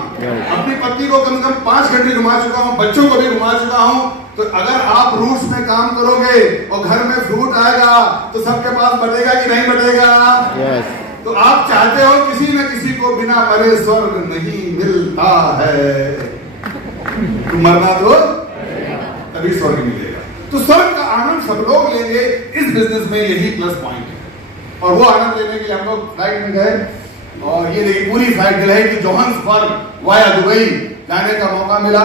अपनी पत्नी को कम से कम 5 घंटे घुमा चुका हूँ, बच्चों को भी घुमा चुका हूँ। तो अगर आप रूट्स में काम करोगे और घर में फ्रूट आएगा तो सबके पास बटेगा कि नहीं बटेगा? yes. तो आप चाहते हो किसी न किसी को बिना मरे स्वर्ग नहीं मिलता है, तो मरना तो तभी स्वर्ग मिलेगा। तो स्वर्ग का आनंद सब लोग लेंगे। इस बिजनेस में यही प्लस पॉइंट है। और वो आनंद लेने के लिए हम लोग फ्लाइट में गए और ये देखिए पूरी फ्लाइट दिल्ली की जोहान्सबर्ग वाया दुबई जाने का मौका मिला।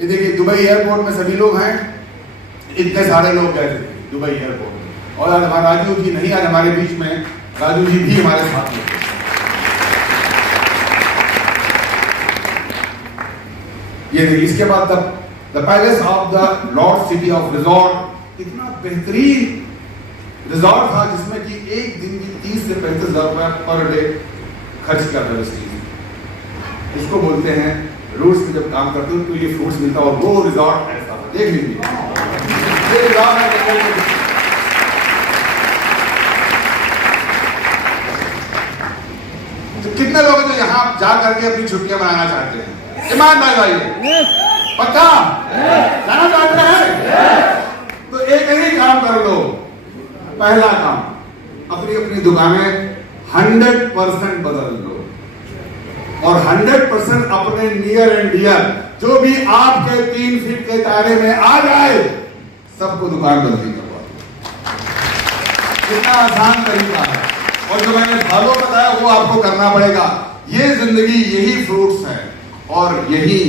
ये देखिए दुबई एयरपोर्ट में सभी लोग हैं, इतने सारे लोग गए थे दुबई एयरपोर्ट। और आज हमारा राजू जी नहीं, आज हमारे बीच में राजू जी भी हमारे साथ में। ये देखिए इसके बाद the palace of the Lord city of resort, इतना बेहतरीन रिजॉर्ट था जिसमें कि एक दिन की 30 से 35 हजार रुपया पर डे खर्च किया था। इसको बोलते हैं रूट्स में जब काम करते हो तो ये फ्रूट्स मिलता है। और वो रिजॉर्ट ऐसा था, देख लीजिए तो कितने लोग जो यहाँ जा करके अपनी छुट्टियां मनाना चाहते हैं? ईमानदार भाई, पक्का जाना चाहते हैं? तो एक ही काम कर लो, पहला काम अपनी अपनी दुकानें 100% बदल लो और 100% अपने नियर एंड डियर जो भी आपके 3 फीट के दायरे में आ जाए सबको दुकान बंदी करवा दो। कितना आसान तरीका है और जो मैंने फॉलो बताया वो आपको करना पड़ेगा। ये जिंदगी यही फ्रूट्स है और यही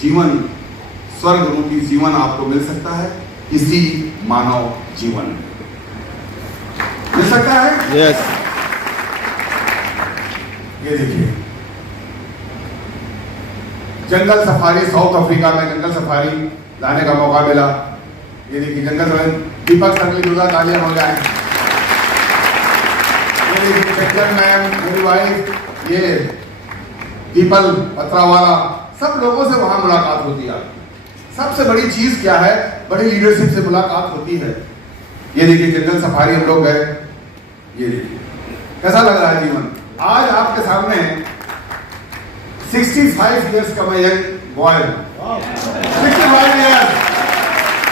जीवन स्वर्ग रूपी जीवन आपको मिल सकता है इसी मानव जीवन में मिल सकता है। यस। ये देखिए जंगल सफारी, साउथ अफ्रीका में जंगल सफारी जाने का मौका मिला। ये देखिए जंगल सफारी, दीपक सर की जोरदार तालियां हो जाए। ये देखिए चंचल मैम, मेरी वाइफ, ये दीपल पत्रावाला, सब लोगों से वहां मुलाकात होती है। सबसे बड़ी चीज क्या है, बड़ी लीडरशिप से मुलाकात होती है। ये देखिए जंगल सफारी हम लोग गए। ये देखिए कैसा लग रहा है जीवन। आज आपके सामने 65 इयर्स का मैं यंग बॉय हूं, 65 इयर्स,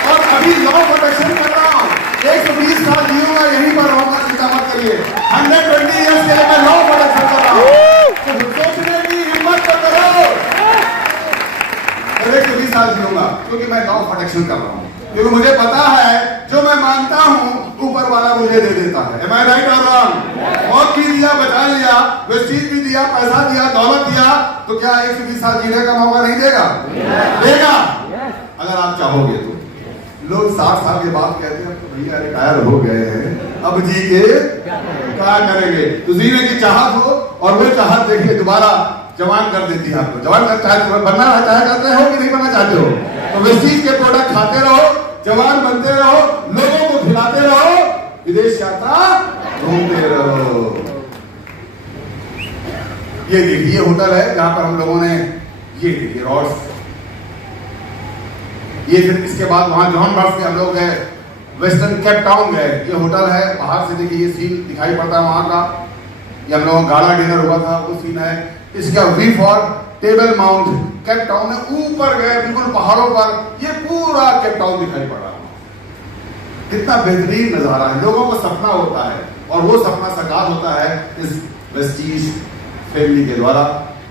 और अभी लॉ प्रोटेक्शन कर रहा हूं। 120 साल जीऊंगा, यहीं पर रहूंगा, चिंता मत करिए। 120 इयर्स के लिए मैं लॉ प्रोटेक्शन कर रहा हूं। तो सोचने की हिम्मत तो करो। 120 साल जीऊंगा क्योंकि मैं लॉ प्रोटेक्शन कर रहा हूं, क्योंकि मुझे पता है जो मैं मानता हूं ऊपर वाला मुझे दे देता है। Am I right or wrong? मौत भी दिया, बचा लिया, वेस्टीज भी दिया, पैसा दिया, दौलत दिया, तो क्या 120 साल जीने का मौका नहीं देगा? देगा अगर आप चाहोगे तो। लोग 60 साल के बाद कहते हैं तो भैया रिटायर हो गए हैं, अब जी के क्या करेंगे। तो जीने की चाहत हो और वो चाहत देखिए दोबारा जवान कर देती है आपको। जवान कर चाहे बनना चाहते हो कि नहीं बनना चाहते हो, तो वेस्टीज के प्रोडक्ट खाते रहो, जवान बनते रहो, लोगों को खिलाते रहो, विदेश यात्रा घूमते रहो। ये देखिए होटल है जहां पर हम लोगों ने, ये देखिए रॉड्स, ये फिर इसके बाद वहां जोहान्सबर्ग से हम लोग गए, वेस्टर्न केप टाउन गए। ये होटल है, बाहर से देखिए ये सीन दिखाई पड़ता है वहां का। ये हम लोगों का गाला डिनर हुआ था, वो सीन है। इसका V for Table Mount, Cape Town में ऊपर गए बिल्कुल पहाड़ों पर, ये पूरा केप टाउन दिखाई पड़ रहा है। कितना बेहतरीन नजारा है। लोगों को सपना होता है और वो सपना साकार होता है इस वेस्टीज फैमिली के द्वारा,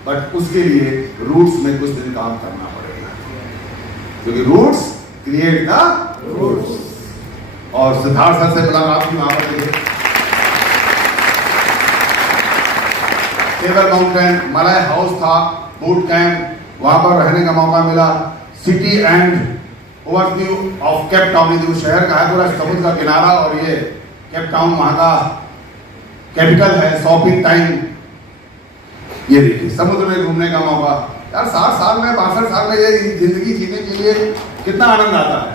बट उसके लिए रूट्स में कुछ दिन काम करना पड़ेगा, क्योंकि रूट्स क्रिएट द रूट्स। और सिद्धार्थ सर से मुलाकात की वहां पर टेबल माउंटेन, मलय हाउस था, बूट कैंप, वहां पर रहने का मौका मिला। City and overview of Cape Town, जो शहर का है पूरा समुद्र का किनारा, और ये केप टाउन वहां का कैपिटल है। शॉपिंग टाइम, ये देखिए समुद्र में घूमने का मौका। यार 60 साल में 62 साल में ये जिंदगी जीने के लिए कितना आनंद आता है।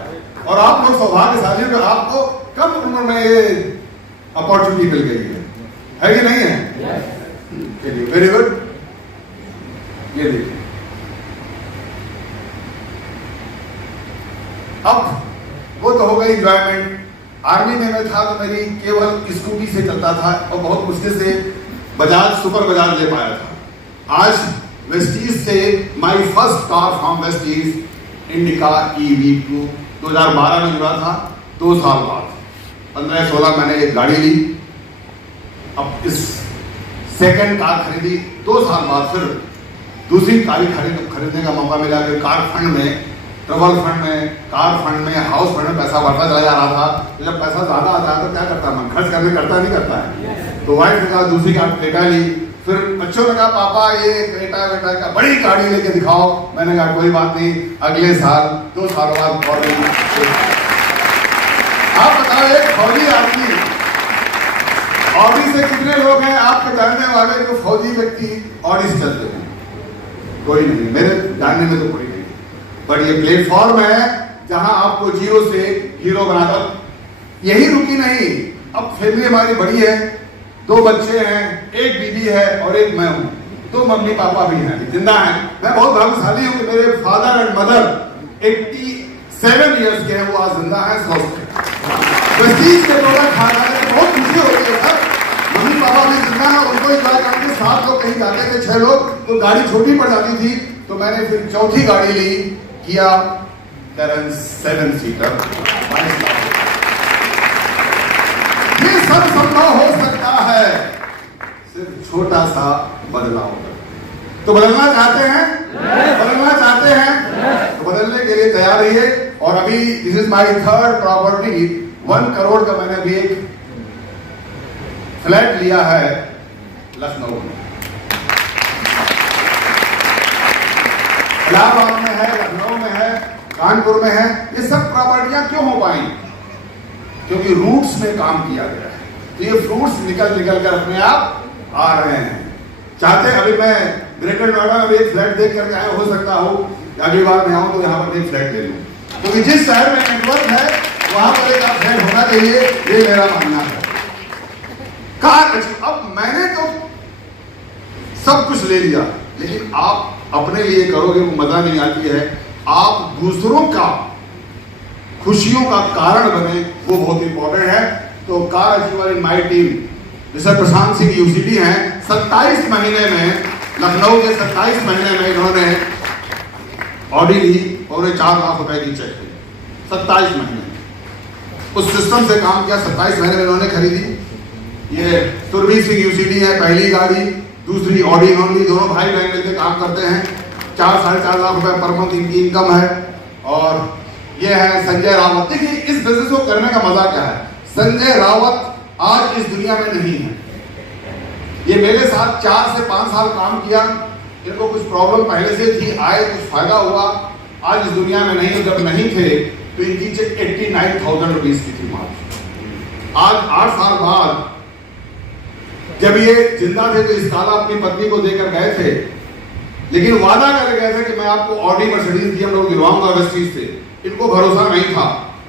और आप लोग सौभाग्यशाली हो, आपको कम उम्र में ये अपॉर्चुनिटी मिल गई है कि नहीं है? Very good. ये देखिए अब वो तो हो गई एंजॉयमेंट। आर्मी में मैं था तो मेरी केवल स्कूटी से चलता था और बहुत मुश्किल से बजाज सुपर बजाज ले पाया था। आज वेस्टीज से my first car from Vestige indica EV2 2012 में जुड़ा था। 2 साल बाद 15-16 मैंने एक गाड़ी ली। अब इस सेकंड कार खरीदी, 2 साल बाद फिर दूसरी कार खरीदने का मौका मिला। फिर कार फंड में, ट्रबल फंड में, कार फंड में, हाउस फंड में पैसा बढ़ता चला जा रहा था। तो जब पैसा ज्यादा आता है तो क्या करता है, खर्च करने करता नहीं करता है। तो वाइफ ने कहा दूसरी कार क्रेटा ली। फिर बच्चों ने कहा पापा ये क्रेटा वेटा का बड़ी गाड़ी लेके दिखाओ। मैंने कहा कोई बात नहीं, अगले साल 2 साल बाद और आप बताओ एक फौजी आदमी, ऑडी से कितने लोग हैं आपके जानने वाले जो फौजी व्यक्ति ऑडी से चलते हैं? कोई नहीं, मेरे जानने में तो कोई नहीं। बट ये प्लेटफॉर्म है जहां आपको जीरो से हीरो बनाता। यही रुकी नहीं, अब फैमिली हमारी बड़ी है, 2 बच्चे हैं, एक बीवी है और एक मैं हूं। 2 मम्मी पापा भी हैं, जिंदा हैं। मैं बहुत भाग्यशाली हूं कि मेरे फादर एंड मदर 87 इयर्स के हैं, वो आज जिंदा है, स्वस्थ है। वेस्टीज के प्रोडक्ट खाना है, बहुत खुशी होती है सर। मम्मी पापा भी जिंदा है, उनको इंजॉय करके 7 लोग कहीं जाते थे, 6 लोग, तो गाड़ी छोटी पड़ जाती थी। तो मैंने फिर चौथी गाड़ी ली, किया कैरन 7 सीटर। सब संभव हो सकता है सिर्फ छोटा सा बदलाव कर। तो बदलना चाहते हैं? बदलना चाहते हैं? तो बदलने के लिए तैयार रहिए। और अभी this is my third property. 1 crore का मैंने अभी एक फ्लैट लिया है लखनऊ में। इलाहाबाद में है, लखनऊ में है, कानपुर में है। ये सब प्रॉपर्टियां क्यों हो पाई? क्योंकि रूट्स में काम किया गया है। तो ये फ्रूट्स निकल निकल कर अपने आप आ रहे हैं। चाहते अभी मैं ग्रेटर नोएडा में एक फ्लैट देख करके आया, हो सकता हो अगली बार मैं आऊं तो यहाँ पर एक फ्लैट ले लूं, क्योंकि जिस शहर में नेटवर्क है वहां पर एक फ्लैट होना चाहिए। ये मेरा मानना है। अब मैंने तो सब कुछ ले लिया, लेकिन आप अपने लिए करोगे वो मजा नहीं आती है। आप दूसरों का खुशियों का कारण बने, वो बहुत इंपॉर्टेंट है। तो car achiever in my team mister Prashant Singh UCD हैं। 27 महीने में, लखनऊ के 27 महीने में इन्होंने ऑडी ली और 4 लाख रुपए की चेक ली। 27 महीने उस सिस्टम से काम किया। 27 महीने में इन्होंने खरीदी। ये सुरभीर सिंह यूसीडी है, पहली गाड़ी, दूसरी ऑडी इन्होंने ली। दोनों भाई बहन मिलकर काम करते हैं। 4-4.5 लाख रुपए पर मंथ इनकी इनकम है। और ये है संजय रावत। देखिए इस बिजनेस को करने का मजा क्या है। संजय रावत आज इस दुनिया में नहीं है। ये मेरे साथ 4 से 5 साल काम किया। इनको कुछ प्रॉब्लम पहले से थी, आए कुछ फायदा हुआ, आज इस दुनिया में नहीं। जब नहीं थे तो इनकी चेक 89,000 रुपीज की थी मात्र। आज 8 साल बाद जब ये जिंदा थे तो इस साल अपनी पत्नी को देकर गए थे, लेकिन वादा कर गए थे कि मैं आपको ऑडी मर्सिडीज BMW दिलवाऊंगा वेस्टीज से। इनको भरोसा नहीं था।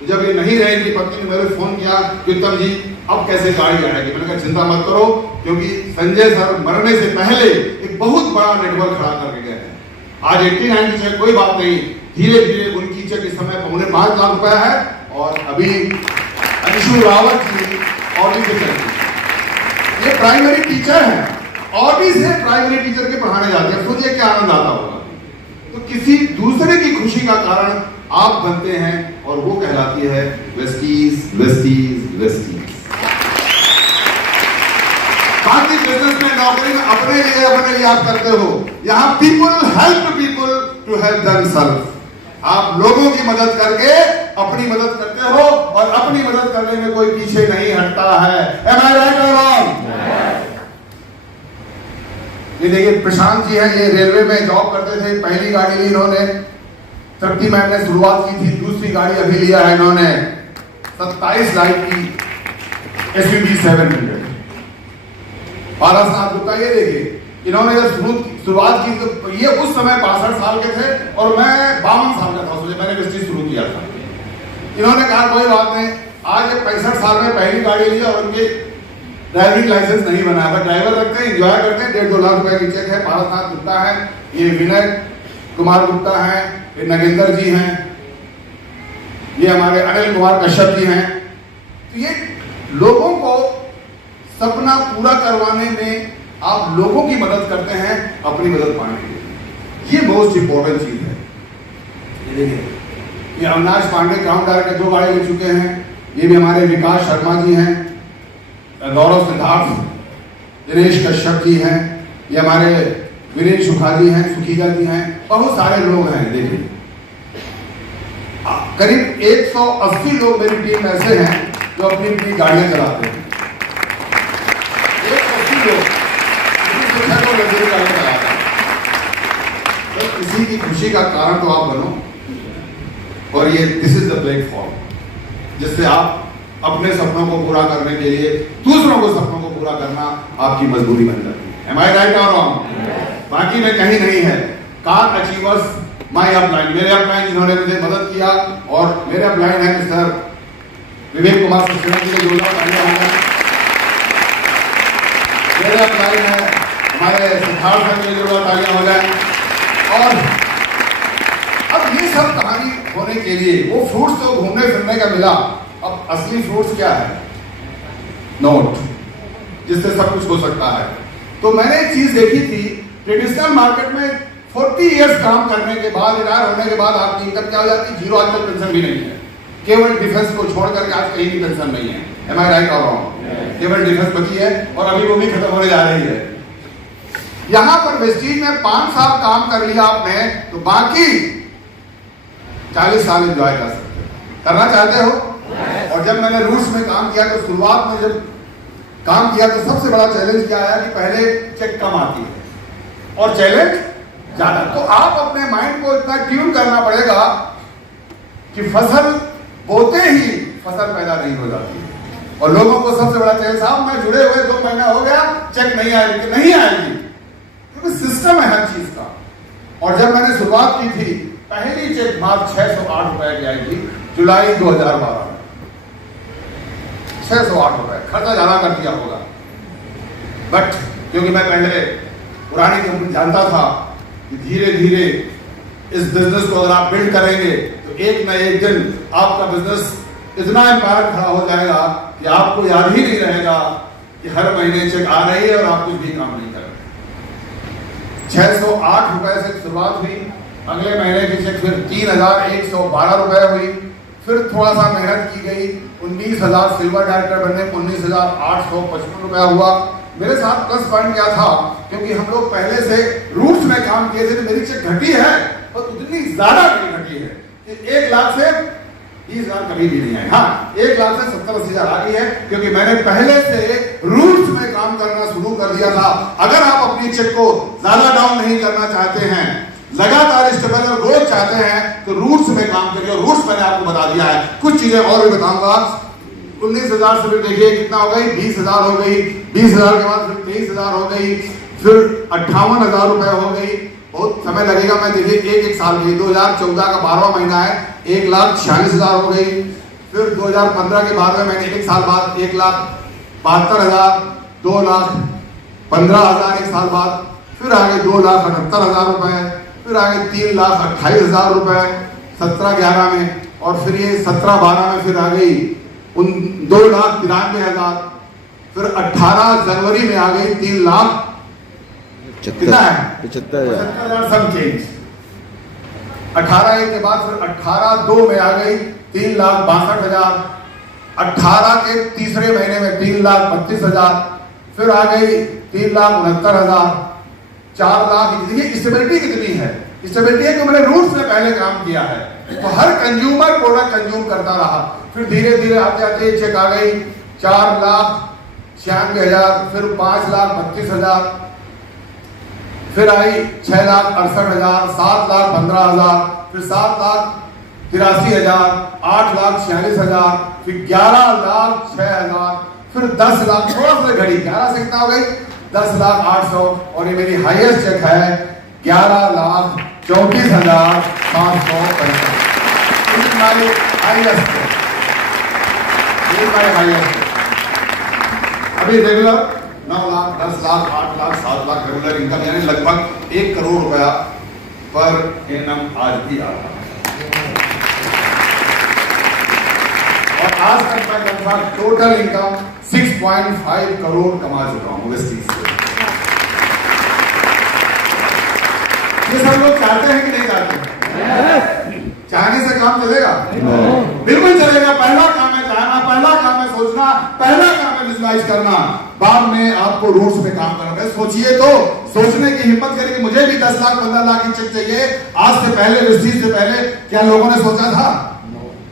जब ये नहीं रहेगी, पत्नी ने मेरे फोन किया कि उत्तम जी अब कैसे गाड़ी आएगी। मैंने कहा चिंता मत करो, क्योंकि संजय सर मरने से पहले एक बहुत बड़ा नेटवर्क खड़ा करके गए हैं। आज 89 की चेक कोई बात नहीं, धीरे धीरे उनकी चेक इस समय 5.25 लाख रुपया है। और अभी अंशु रावत जी ऑडी से चलती, ये प्राइमरी टीचर है। ऑडी से प्राइमरी टीचर के पढ़ाने जाते हैं। सोचिए क्या आनंद आता होगा। तो किसी दूसरे की खुशी का कारण आप बनते हैं, और वो कहलाती है वेस्टीज वेस्टीज वेस्टीज। बाकी बिजनेस में, नौकरी में अपने लिए आप करते हो। यहाँ people help people to help themselves. आप लोगों की मदद करके अपनी मदद करते हो, और अपनी मदद करने में कोई पीछे नहीं हटता है। Am I right or wrong? ये देखिए प्रशांत जी हैं, ये रेलवे में जॉब करते थे। पहली गाड़ी ली इन्होंने 30 महीने शुरुआत की थी। दूसरी गाड़ी अभी लिया है इन्होंने 27 लाख की SUV 700। पारसनाथ गुप्ता, ये देखिए इन्होंने जब शुरुआत की तो ये उस समय 62 साल के थे और मैं 52 साल का था। सोचे मैंने बिजनेस शुरू किया था। इन्होंने कहा कोई बात नहीं, आज 65 साल में पहली गाड़ी ली और उनके ड्राइविंग लाइसेंस नहीं बनाया था। ड्राइवर रखते हैं, एंजॉय करते हैं। 1.5-2 लाख रुपए की चेक है। पारसनाथ गुप्ता है, ये विनय कुमार गुप्ता है, ये नगेंद्र जी हैं, ये हमारे अनिल कुमार कश्यप जी हैं। तो ये लोगों को सपना पूरा करवाने में आप लोगों की मदद करते हैं अपनी मदद पाने के लिए। ये मोस्ट इंपॉर्टेंट चीज है। ये देखिए, ये अविनाश पांडे ग्राउंड डायरेक्टर 2 गाड़ी ले चुके हैं। ये भी हमारे विकास शर्मा जी हैं, गौरव सिद्धार्थ, दिनेश कश्यप जी हैं, ये हमारे वीरेंद्र सुखाजी हैं, सुखीजा जी हैं। बहुत सारे लोग हैं। देखिए करीब 180 लोग मेरी टीम ऐसे हैं जो अपनी अपनी गाड़ियां चलाते हैं। 180 लोग गाड़ियां चलाते हैं। तो किसी की खुशी का कारण तो आप बनो, और ये दिस इज द प्लेटफॉर्म जिससे आप अपने सपनों को पूरा करने के लिए दूसरों को सपनों को पूरा करना आपकी मजबूरी बन जाती है। Am I right or wrong? बाकी में कहीं नहीं है। कार अचीवर्स माई अपलाइन, मेरे अपलाइन जिन्होंने मुझे मदद किया, और मेरे अपलाइन है मिस्टर विवेक कुमार सक्सेना जी ने जोड़ा तालियां हो जाए। मेरे अपलाइन है हमारे सिद्धार्थ सर ने जोड़ा तालियां हो जाए। और अब ये सब कहानी होने के लिए वो फ्रूट्स तो घूमने फिरने का मिला। अब असली फ्रूट्स क्या है? नोट, जिससे सब कुछ हो सकता है। तो मैंने एक चीज देखी थी, ट्रेडिशनल मार्केट में 40 इयर्स काम करने के बाद, रिटायर होने के बाद आपकी इनकम क्या हो जाती है? 0। आजकल पेंशन भी नहीं है। केवल डिफेंस को छोड़ करके आज कहीं भी पेंशन नहीं है। Am I right or wrong? केवल डिफेंस बची है और अभी वो भी खत्म होने जा रही है। यहां पर वेस्टीज में 5 साल काम कर लिया आपने, तो बाकी 40 साल एंजॉय कर सकते हो। करना चाहते हो? और जब मैंने रूट्स में काम किया तो शुरुआत में जब काम किया तो सबसे बड़ा चैलेंज क्या आया कि पहले चेक कम आती है और चैलेंज ज्यादा। तो आप अपने माइंड को इतना ट्यून करना पड़ेगा कि फसल बोते ही फसल पैदा नहीं हो जाती। और लोगों को सबसे बड़ा चैलेंज, साहब मैं जुड़े हुए 2 महीना हो गया, चेक नहीं आएगी, नहीं आएगी, क्योंकि सिस्टम है हर चीज का। और जब मैंने शुरुआत की थी, पहली चेक मात्र 608 रुपए की आई थी, जुलाई 2012 में। 608 रुपए, खर्चा ज्यादा कर दिया होगा, बट क्योंकि मैं पहले पुरानी कंपनी जानता था कि धीरे धीरे इस बिजनेस को अगर आप बिल्ड करेंगे तो एक न एक दिन आपका बिजनेस इतना एम्पायर खड़ा हो जाएगा कि आपको याद ही नहीं रहेगा कि हर महीने चेक आ रही है और आप कुछ भी काम नहीं कर रहे। 608 रुपए से शुरुआत हुई, अगले महीने की चेक फिर 3112 रुपए हुई, फिर थोड़ा सा मेहनत की गई, 19,000 सिल्वर डायरेक्टर बनने 19,855 रुपया हुआ। मेरे साथ प्लस पॉइंट क्या था, क्योंकि हम लोग पहले से रूट्स में काम किए थे, तो मेरी चेक घटी है और उतनी ज्यादा नहीं घटी है कि 1 लाख से 20,000 कभी भी नहीं आए। हाँ, 1 लाख से 70-80 हजार आ गई है, क्योंकि मैंने पहले से रूट्स में काम करना शुरू कर दिया था। अगर आप अपनी चेक को ज्यादा डाउन नहीं करना चाहते हैं, लगातार स्टेबल और ग्रोथ चाहते हैं, तो रूट्स में काम करिए। रूट्स मैंने आपको बता दिया है, कुछ चीजें और भी बताऊंगा। 19,000 से फिर देखिए कितना हो गई, 20,000 हो गई, 20,000 के बाद फिर 23,000 हो गई, फिर 58,000 रुपए हो गई। बहुत समय लगेगा, मैं देखिए एक साल की 2014 का 12वां महीना है, 1,46,000 हो गई। फिर 2015 के बाद में मैंने 1 साल बाद 1,72,000, 2,15,000 एक साल बाद, फिर आगे 2,78,000 रुपए, फिर आगे 3,28,000 रुपए 17-11 में, और फिर ये 17-12 में फिर आ गई 2,93,000, फिर 18 जनवरी में आ गई 3 लाख कितना है 75,000 सम चेंज। 18 के बाद फिर 18/2 में आ गई 3,62,000, 18 के तीसरे महीने में 3,32,000, फिर आ गई 3,69,000, 4 लाख। देखिए स्टेबिलिटी कितनी है, स्टेबिलिटी है कि मैंने रूट्स में पहले काम किया है, तो हर कंज्यूमर प्रोडक्ट कंज्यूम करता रहा। फिर धीरे धीरे आते आते चेक आ गई 4,96,000, फिर 5,32,000, फिर आई 6,68,000, 7,15,000, फिर 7,83,000, 8,46,000, फिर 11,06,000, फिर 10 लाख, थोड़ा सा घड़ी 11 से कितना हो गई 10,08,000, और ये मेरी हाईएस्ट चेक है 11,34,765। अभी regular 9 lakh, 10 lakh, 8 lakh, 7 lakh regular income, यानी लगभग 1 करोड़ रुपया पर एनम आज भी आ रहा है। और आज तक मैं लगभग टोटल इनकम 6.5 करोड़ कमा चुका हूं इस चीज से। ये सब लोग चाहते हैं कि नहीं चाहते? चाहने से काम चलेगा? बिल्कुल चलेगा। पहला काम है चाहना, पहला काम है सोचना, पहला काम है विजुअलाइज करना, बाद में आपको रूट्स में काम करना है। सोचिए तो, सोचने की हिम्मत करें कि मुझे भी 10 लाख 15 लाख की चेक चाहिए। आज से पहले, इस चीज से पहले क्या लोगों ने सोचा था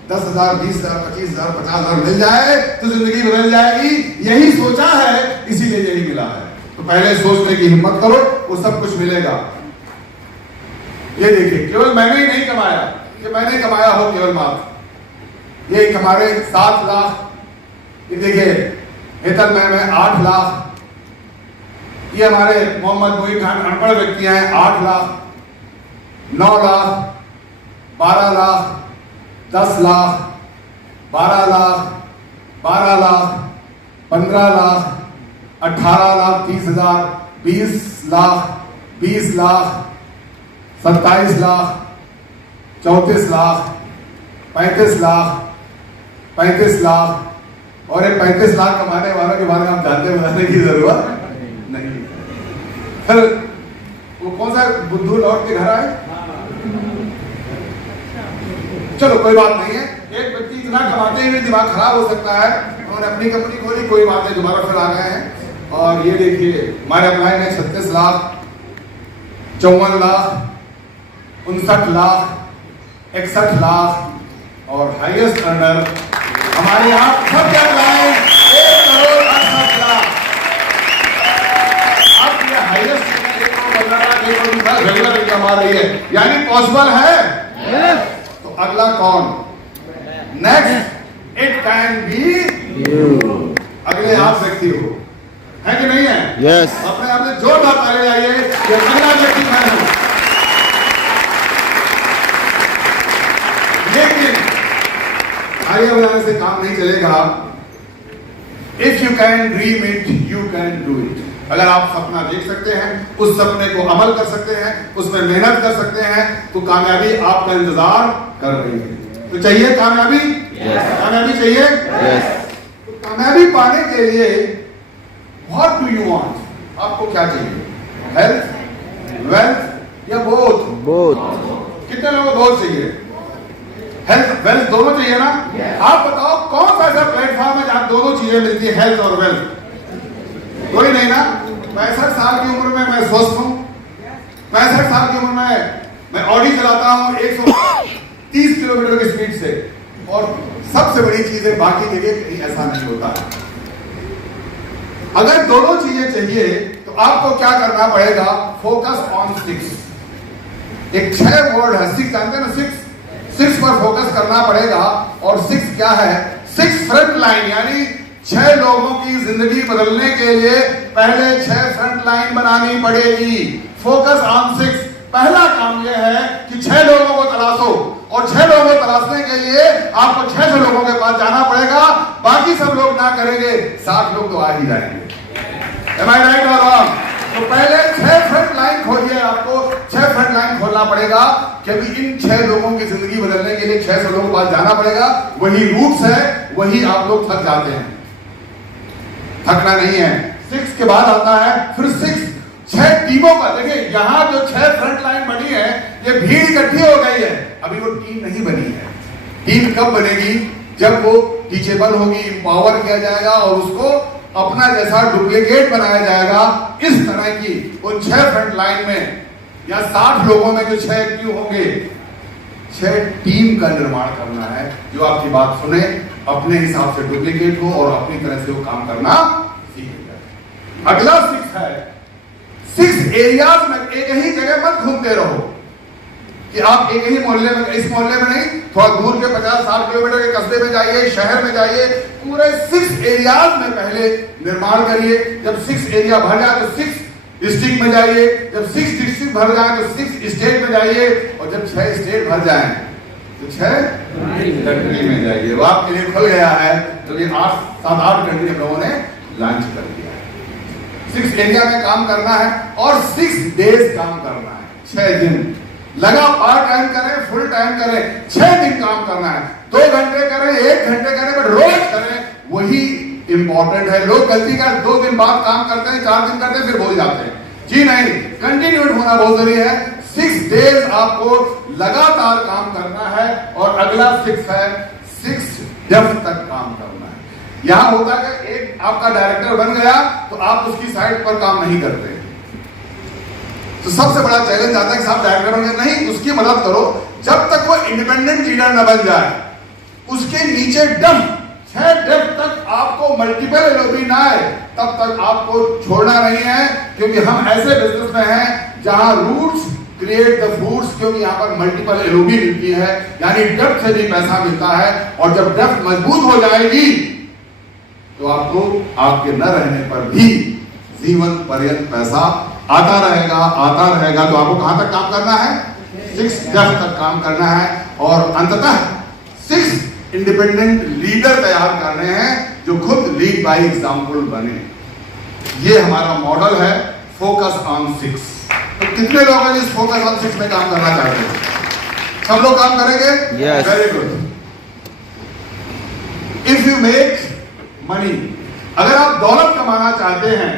10,000, 20,000, 25,000, 50,000 मिल जाए तो जिंदगी बदल जाएगी? यही सोचा है, इसीलिए यही मिला है। तो पहले सोचने की हिम्मत करो, वो सब कुछ मिलेगा। ये देखिए, केवल मैंने ही नहीं कमाया, कि मैंने कमाया हो केवल मात्र ये हमारे 7 लाख, ये देखिए हेतल में 8 लाख, ये हमारे मोहम्मद मोहित खान अनपढ़ व्यक्ति हैं 8 लाख, 9 लाख, 12 लाख, 10 लाख, 12 लाख, 12 लाख, 15 लाख, 18 लाख 30,000, 20 लाख, 20 लाख, 27 लाख, 34 लाख, 35 लाख, 35 लाख, और ये 35 लाख कमाने वालों के बारे में आप जानते बताने की जरूरत नहीं। फिर वो कौन सा बुद्धू लौट के घर आए, चलो कोई बात नहीं है। एक व्यक्ति इतना कमाते ही दिमाग खराब हो सकता है, उन्होंने अपनी कंपनी खोली, कोई बात नहीं, दोबारा फिर आ गए हैं। और ये देखिए हमारे एम्प्लॉय में 36 लाख, 54 लाख, 59 लाख, 61 लाख और हाईएस्ट अर्नर हमारे यहाँ सब एम्प्लॉय 1,68,00,000। अब ये हाईएस्ट रेगुलर इनकम आ रही है, यानी पॉसिबल है। तो अगला कौन? Next it can be you. अगले आप व्यक्ति हो, है कि नहीं है? यस। अपने आप से जोरदार ताली लगाइए, ये अगला व्यक्ति मैं हूं। लेकिन आगे बढ़ाने से काम नहीं चलेगा। If you can dream it you can do it. अगर आप सपना देख सकते हैं, उस सपने को अमल कर सकते हैं, उसमें मेहनत कर सकते हैं, तो कामयाबी आपका इंतजार कर रही है। तो चाहिए कामयाबी? कामयाबी चाहिए? तो कामयाबी पाने के लिए व्हाट डू यू वांट? आपको क्या चाहिए? हेल्थ, वेल्थ या बोथ? कितने लोगों को बोथ चाहिए? हेल्थ वेल्थ दोनों चाहिए ना? आप बताओ कौन सा ऐसा प्लेटफॉर्म है जहां दोनों चीजें मिलती है, हेल्थ और वेल्थ? कोई नहीं ना। 65 साल की उम्र में मैं स्वस्थ हूं, 65 साल की उम्र में मैं ऑडी चलाता हूं 130 किलोमीटर की स्पीड से। और सबसे बड़ी चीज है, बाकी जगह कहीं ऐसा नहीं होता है। अगर दोनों चीजें चाहिए तो आपको क्या करना पड़ेगा? Focus on 6। एक 6 वर्ड है, 6 जानते हैं ना? 6 पर फोकस करना पड़ेगा। और 6 क्या है? 6 फ्रंट लाइन, यानी 6 लोगों की जिंदगी बदलने के लिए पहले 6 फ्रंट लाइन बनानी पड़ेगी। Focus on 6। पहला काम यह है कि 6 लोगों को तलाशो, और 6 लोगों को तलाशने के लिए आपको 600 लोगों के पास जाना पड़ेगा। बाकी सब लोग ना करेंगे, 60 लोग तो आ ही जाएंगे। Am I right or wrong? तो पहले 6 फ्रंट लाइन खोलिए, आपको 6 फ्रंट लाइन खोलना पड़ेगा, क्योंकि इन 6 लोगों की जिंदगी बदलने के लिए 600 लोगों के पास जाना पड़ेगा। वही रूट्स है, वही आप लोग थक जाते हैं। थकना नहीं है। 6 के बाद आता है फिर 6 टीमों का। देखिए यहां जो 6 फ्रंट लाइन बनी है, ये भीड़ इकट्ठी हो गई है, अभी वो टीम नहीं बनी है। टीम कब बनेगी? जब वो टीचेबल होगी, एम्पावर किया जाएगा और उसको अपना जैसा डुप्लीकेट बनाया जाएगा। इस तरह की उन 6 फ्रंट लाइन में या 60 लोगों में जो 6 एक्टिव होंगे, 6 टीम का निर्माण करना है, जो आपकी बात सुने, अपने हिसाब से डुप्लीकेट हो और अपनी तरह से वो काम करना सीख जाए। अगला 6 है, 6 एरियाज में एक ही जगह मत घूमते रहो कि आप एक ही मोहल्ले में, इस मोहल्ले में नहीं, थोड़ा दूर के 50-60 किलोमीटर के कस्बे में जाइए, शहर में जाइए। पूरे 6 एरियाज में पहले निर्माण करिए। जब 6 एरिया भर जाए तो 6 डिस्ट्रिक्ट में जाइए। जब 6 डिस्ट्रिक्ट भर जाए तो 6 स्टेट में जाइए। और जब 6 स्टेट भर जाए तो 6 कंट्री में जाइए। वो आपके लिए खुल गया है, तो ये 7-8 कंट्री हम लोगों ने लॉन्च कर दिया है। 6 एरिया में काम करना है और 6 डेज काम करना है। 6 दिन लगातार टाइम करें, फुल टाइम करें, 6 दिन काम करना है। 2 घंटे करें, 1 घंटे करें, बट रोज करें, वही इंपॉर्टेंट है। लोग गलती कर 2 दिन बाद काम करते हैं, 4 दिन करते हैं, फिर भूल जाते हैं। जी नहीं, कंटिन्यूड होना बहुत जरूरी है। 6 डेज आपको लगातार काम करना है। और अगला 6 है, 6 डेप्थ तक काम करना है। यहां होता है कि एक आपका डायरेक्टर बन गया तो आप उसकी साइड पर काम नहीं करते। तो सबसे बड़ा चैलेंज आता है कि साहब डायरेक्टर बन गए, नहीं, उसकी मदद करो जब तक वो इंडिपेंडेंट लीडर न बन जाए। उसके नीचे डेप्थ, 6 डेप्थ तक आपको मल्टीपल एलओबी ना आए, तब तक आपको छोड़ना नहीं है। क्योंकि हम ऐसे बिजनेस में हैं जहां रूट्स क्रिएट द फ्रूट्स, क्योंकि यहां पर मल्टीपल एलओबी मिलती है, यानी डेप्थ से भी पैसा मिलता है। और जब डेप्थ मजबूत हो जाएगी तो आपको आपके न रहने पर भी जीवन पर्यंत पैसा आता रहेगा। तो आपको कहां तक काम करना है? 6 डेप्थ तक काम करना है। और अंततः 6 इंडिपेंडेंट लीडर तैयार करने हैं जो खुद लीड बाय एग्जांपल बने। ये हमारा मॉडल है, फोकस ऑन 6। तो कितने लोग हैं इस फोकस ऑन 6 में काम करना चाहते हैं? सब लोग काम करेंगे? Yes. Very good. If you make money, अगर आप दौलत कमाना चाहते हैं,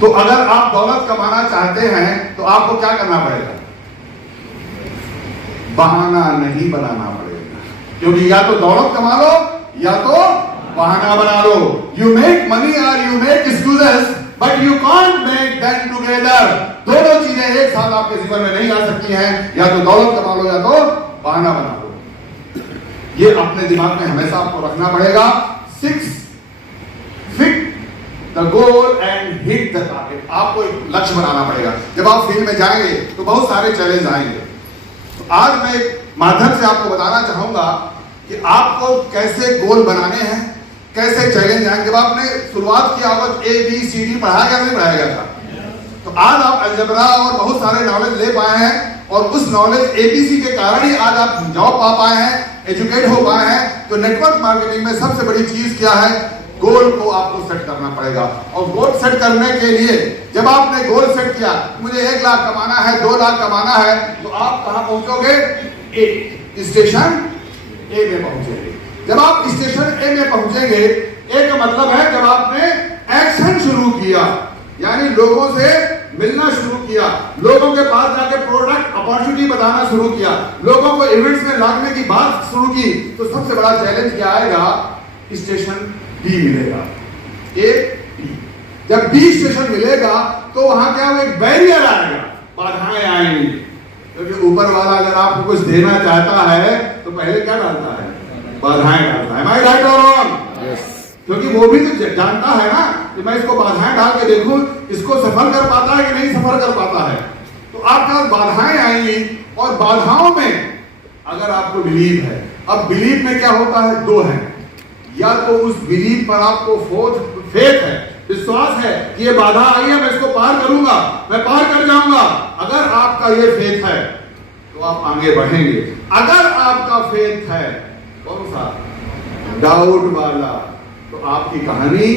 तो अगर आप दौलत कमाना चाहते हैं तो आपको क्या करना पड़ेगा? बहाना नहीं बनाना पड़ेगा। क्योंकि या तो दौलत कमा लो या तो बहाना बना लो। यू मेक मनी और you make excuses but you can't make them together. दोनों चीजें एक साथ आपके जीवन में नहीं आ सकती हैं, या तो दौलत कमा लो या तो बहाना बना लो। ये अपने दिमाग में हमेशा आपको रखना पड़ेगा। 6 fit the goal and hit the target. आपको एक लक्ष्य बनाना पड़ेगा। जब आप फील्ड में जाएंगे तो बहुत सारे चैलेंज आएंगे। तो आज मैं एक माध्यम से आपको बताना चाहूंगा कि आपको कैसे गोल बनाने हैं, कैसे चैलेंज आएंगे। जब आपने शुरुआत की आवत ABCD पढ़ाया गया नहीं पढ़ाया गया था, तो आज आप अलजेब्रा और बहुत सारे नॉलेज ले पाए हैं, और उस नॉलेज ABC के कारण ही आज आप जॉब पा पाए हैं, एजुकेट हो पाए हैं। तो नेटवर्क मार्केटिंग में सबसे बड़ी चीज क्या है? गोल को आपको सेट करना पड़ेगा। और गोल सेट करने के लिए जब आपने गोल सेट किया, मुझे 1 लाख कमाना है, 2 लाख कमाना है, तो आप कहां पहुंचोगे? स्टेशन A में पहुंचेंगे। जब आप स्टेशन A में पहुंचेंगे, A का मतलब है जब आपने एक्शन शुरू किया, यानी लोगों से मिलना शुरू किया, लोगों के पास जाके प्रोडक्ट अपॉर्चुनिटी बताना शुरू किया, लोगों को इवेंट्स में लाने की बात शुरू की, तो सबसे बड़ा चैलेंज क्या आएगा? स्टेशन B मिलेगा। A B। जब B स्टेशन मिलेगा तो वहां क्या हो? एक बैरियर आएगा, बाधाएं आएंगी। क्योंकि ऊपर वाला अगर आपको कुछ देना चाहता है तो पहले क्या डालता है? बाधाएं डालता है। Am I right or wrong? क्योंकि वो भी तो जानता है ना कि मैं इसको बाधाएं डाल के देखूं, इसको सफल कर पाता है कि नहीं सफल कर पाता है। तो आपके पास बाधाएं आएंगी, और बाधाओं में अगर आपको बिलीव है, अब बिलीव में क्या होता है? 2 है। या तो उस बिलीव पर आपको फेथ है, विश्वास है कि ये बाधा आई है, मैं इसको पार करूंगा, मैं पार कर जाऊंगा। अगर आपका ये फेथ है तो आप आगे बढ़ेंगे। अगर आपका फेथ है कौन सा? डाउट वाला, तो आपकी कहानी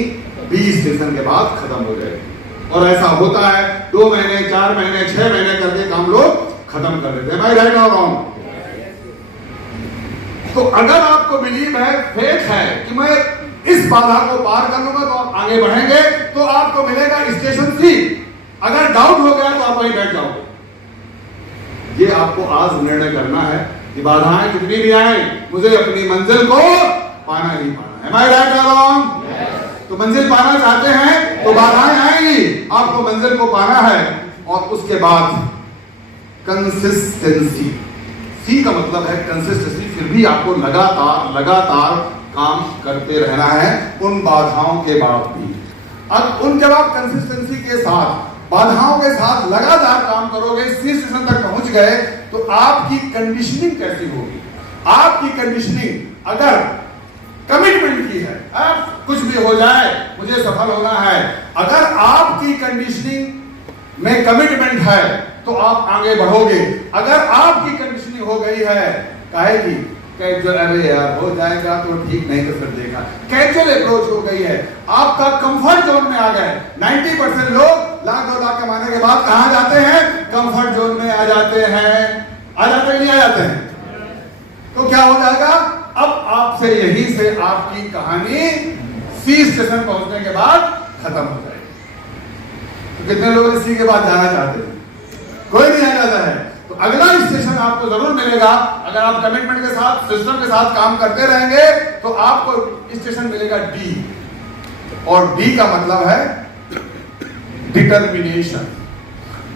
B स्टेशन के बाद खत्म हो जाएगी। और ऐसा होता है 2 महीने, 4 महीने, 6 महीने करके काम लोग खत्म कर देते हैं। भाई राइट और रॉन्ग? तो अगर आपको बिलीव है, फेथ है कि मैं इस बाधा को पार कर लूंगा, तो आप आगे बढ़ेंगे, तो आपको मिलेगा स्टेशन C। अगर डाउट हो गया तो आप वहीं बैठ जाओगे। ये आपको आज निर्णय करना है कि बाधाएं कितनी भी आए, मुझे अपनी मंजिल को पाना ही पाना है। Am I right or wrong? तो मंजिल पाना चाहते हैं तो बाधाएं आएंगी, आपको मंजिल को पाना है। और उसके बाद कंसिस्टेंसी। C का मतलब है कंसिस्टेंसी। फिर भी आपको लगातार काम करते रहना है उन बाधाओं के बाद भी। अब जब आप कंसिस्टेंसी के साथ, बाधाओं के साथ लगातार काम करोगे, C स्टेशन तक पहुंच गए, तो आपकी कंडीशनिंग कैसी होगी? आपकी कंडीशनिंग अगर कमिटमेंट की है, अब कुछ भी हो जाए मुझे सफल होना है, अगर आपकी कंडीशनिंग में कमिटमेंट है तो आप आगे बढ़ोगे। अगर आपकी कंडीशनिंग हो गई है कहेगी कैजुअल, अरे यार हो जाएगा तो ठीक, नहीं तो फिर देखा, कैजुअल अप्रोच हो गई है, आपका कंफर्ट जोन में आ गए। 90% लोग 1-2 लाख कमाने के बाद कहां जाते हैं? कंफर्ट जोन में आ जाते हैं। आ जाते हैं नहीं आ जाते हैं? तो क्या हो जाएगा? अब आपसे यहीं से आपकी कहानी C स्टेशन पहुंचने के बाद खत्म हो जाएगी। तो कितने लोग C के बाद जाना चाहते हैं? कोई नहीं जाना चाहता है। तो अगला स्टेशन आपको जरूर मिलेगा। अगर आप कमिटमेंट के साथ, सिस्टम के साथ काम करते रहेंगे तो आपको स्टेशन मिलेगा D। और D का मतलब है डिटर्मिनेशन।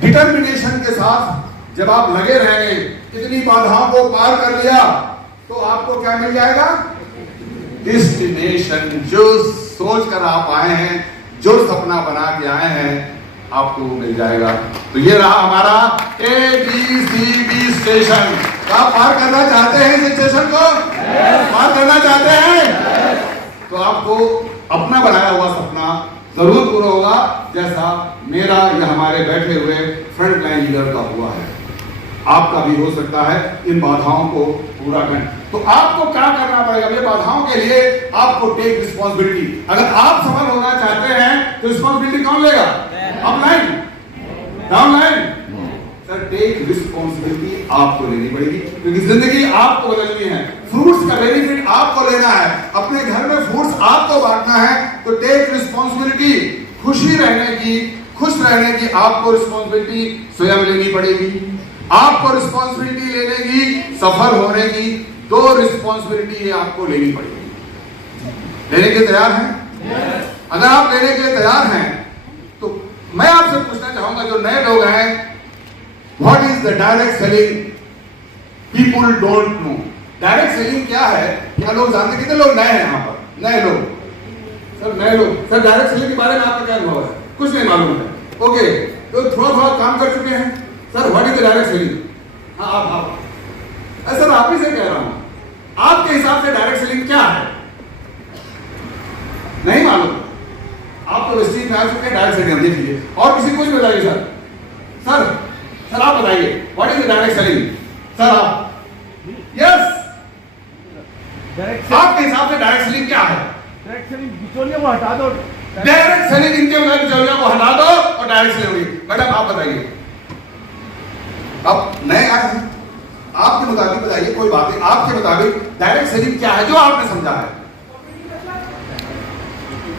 डिटर्मिनेशन के साथ जब आप लगे रहेंगे, इतनी बाधाओं को पार कर लिया, तो आपको क्या मिल जाएगा? डेस्टिनेशन। जो सोच कर आप आए हैं, जो सपना बना के आए हैं, आपको मिल जाएगा। तो ये रहा हमारा ABCD स्टेशन। आप पार करना चाहते हैं इस स्टेशन को? पार करना चाहते हैं? तो आपको अपना बनाया हुआ सपना जरूर पूरा होगा, जैसा मेरा या हमारे बैठे हुए फ्रंट लाइन लीडर का हुआ है। आपका भी हो सकता है इन बाधाओं को पूरा करें। तो आपको क्या करना पड़ेगा? ये बाधाओं के लिए आपको टेक रिस्पॉन्सिबिलिटी। अगर आप सफल होना चाहते हैं तो रिस्पॉन्सिबिलिटी कौन लेगा? Upline, downline. Sir take responsibility आपको लेनी पड़ेगी, क्योंकि जिंदगी आपको बदलनी है। फ्रूट्स का बेनिफिट आपको लेना है, अपने घर में फ्रूट्स आपको बांटना है। तो टेक रिस्पॉन्सिबिलिटी, खुशी रहने की, खुश रहने की आपको रिस्पॉन्सिबिलिटी स्वयं लेनी पड़ेगी। आपको रिस्पॉन्सिबिलिटी लेने की, सफल होने की 2 रिस्पॉन्सिबिलिटी आपको लेनी पड़ेगी। लेने के तैयार हैं? अगर आप लेने के तैयार हैं तो मैं आपसे पूछना चाहूंगा, जो नए लोग हैं, what is the direct selling? People don't know. Direct selling क्या है? क्या लोग जानते? कितने लोग नए हैं यहाँ पर? नए लोग सर, नए लोग सर, डायरेक्ट सेलिंग के बारे में आपका क्या अनुभव है? कुछ नहीं मालूम है। ओके, तो थोड़ा काम कर चुके हैं sir. What is the direct selling? हाँ, आप सर, आप ही से कह रहा हूं, आपके हिसाब से डायरेक्ट सेलिंग क्या है? नहीं मालूम? आप तो वेस्टीज में आ चुके हैं, डायरेक्ट सेलिंग देख लीजिए। और किसी कुछ बताइए सर। सर सर आप बताइए, what is the direct selling? Sir आप, यस, आपके हिसाब से डायरेक्ट सेलिंग क्या है? डायरेक्ट सेलिंग बिचौलियों को हटा दो। डायरेक्ट सेलिंग इनके बगैर बिचौलियों को हटा दो और डायरेक्ट सेलिंग होगी। मैडम आप बताइए, अब नए आए हैं, आपके मुताबिक बताइए, कोई बात नहीं, आपके मुताबिक डायरेक्ट सेलिंग क्या है जो आपने समझा है?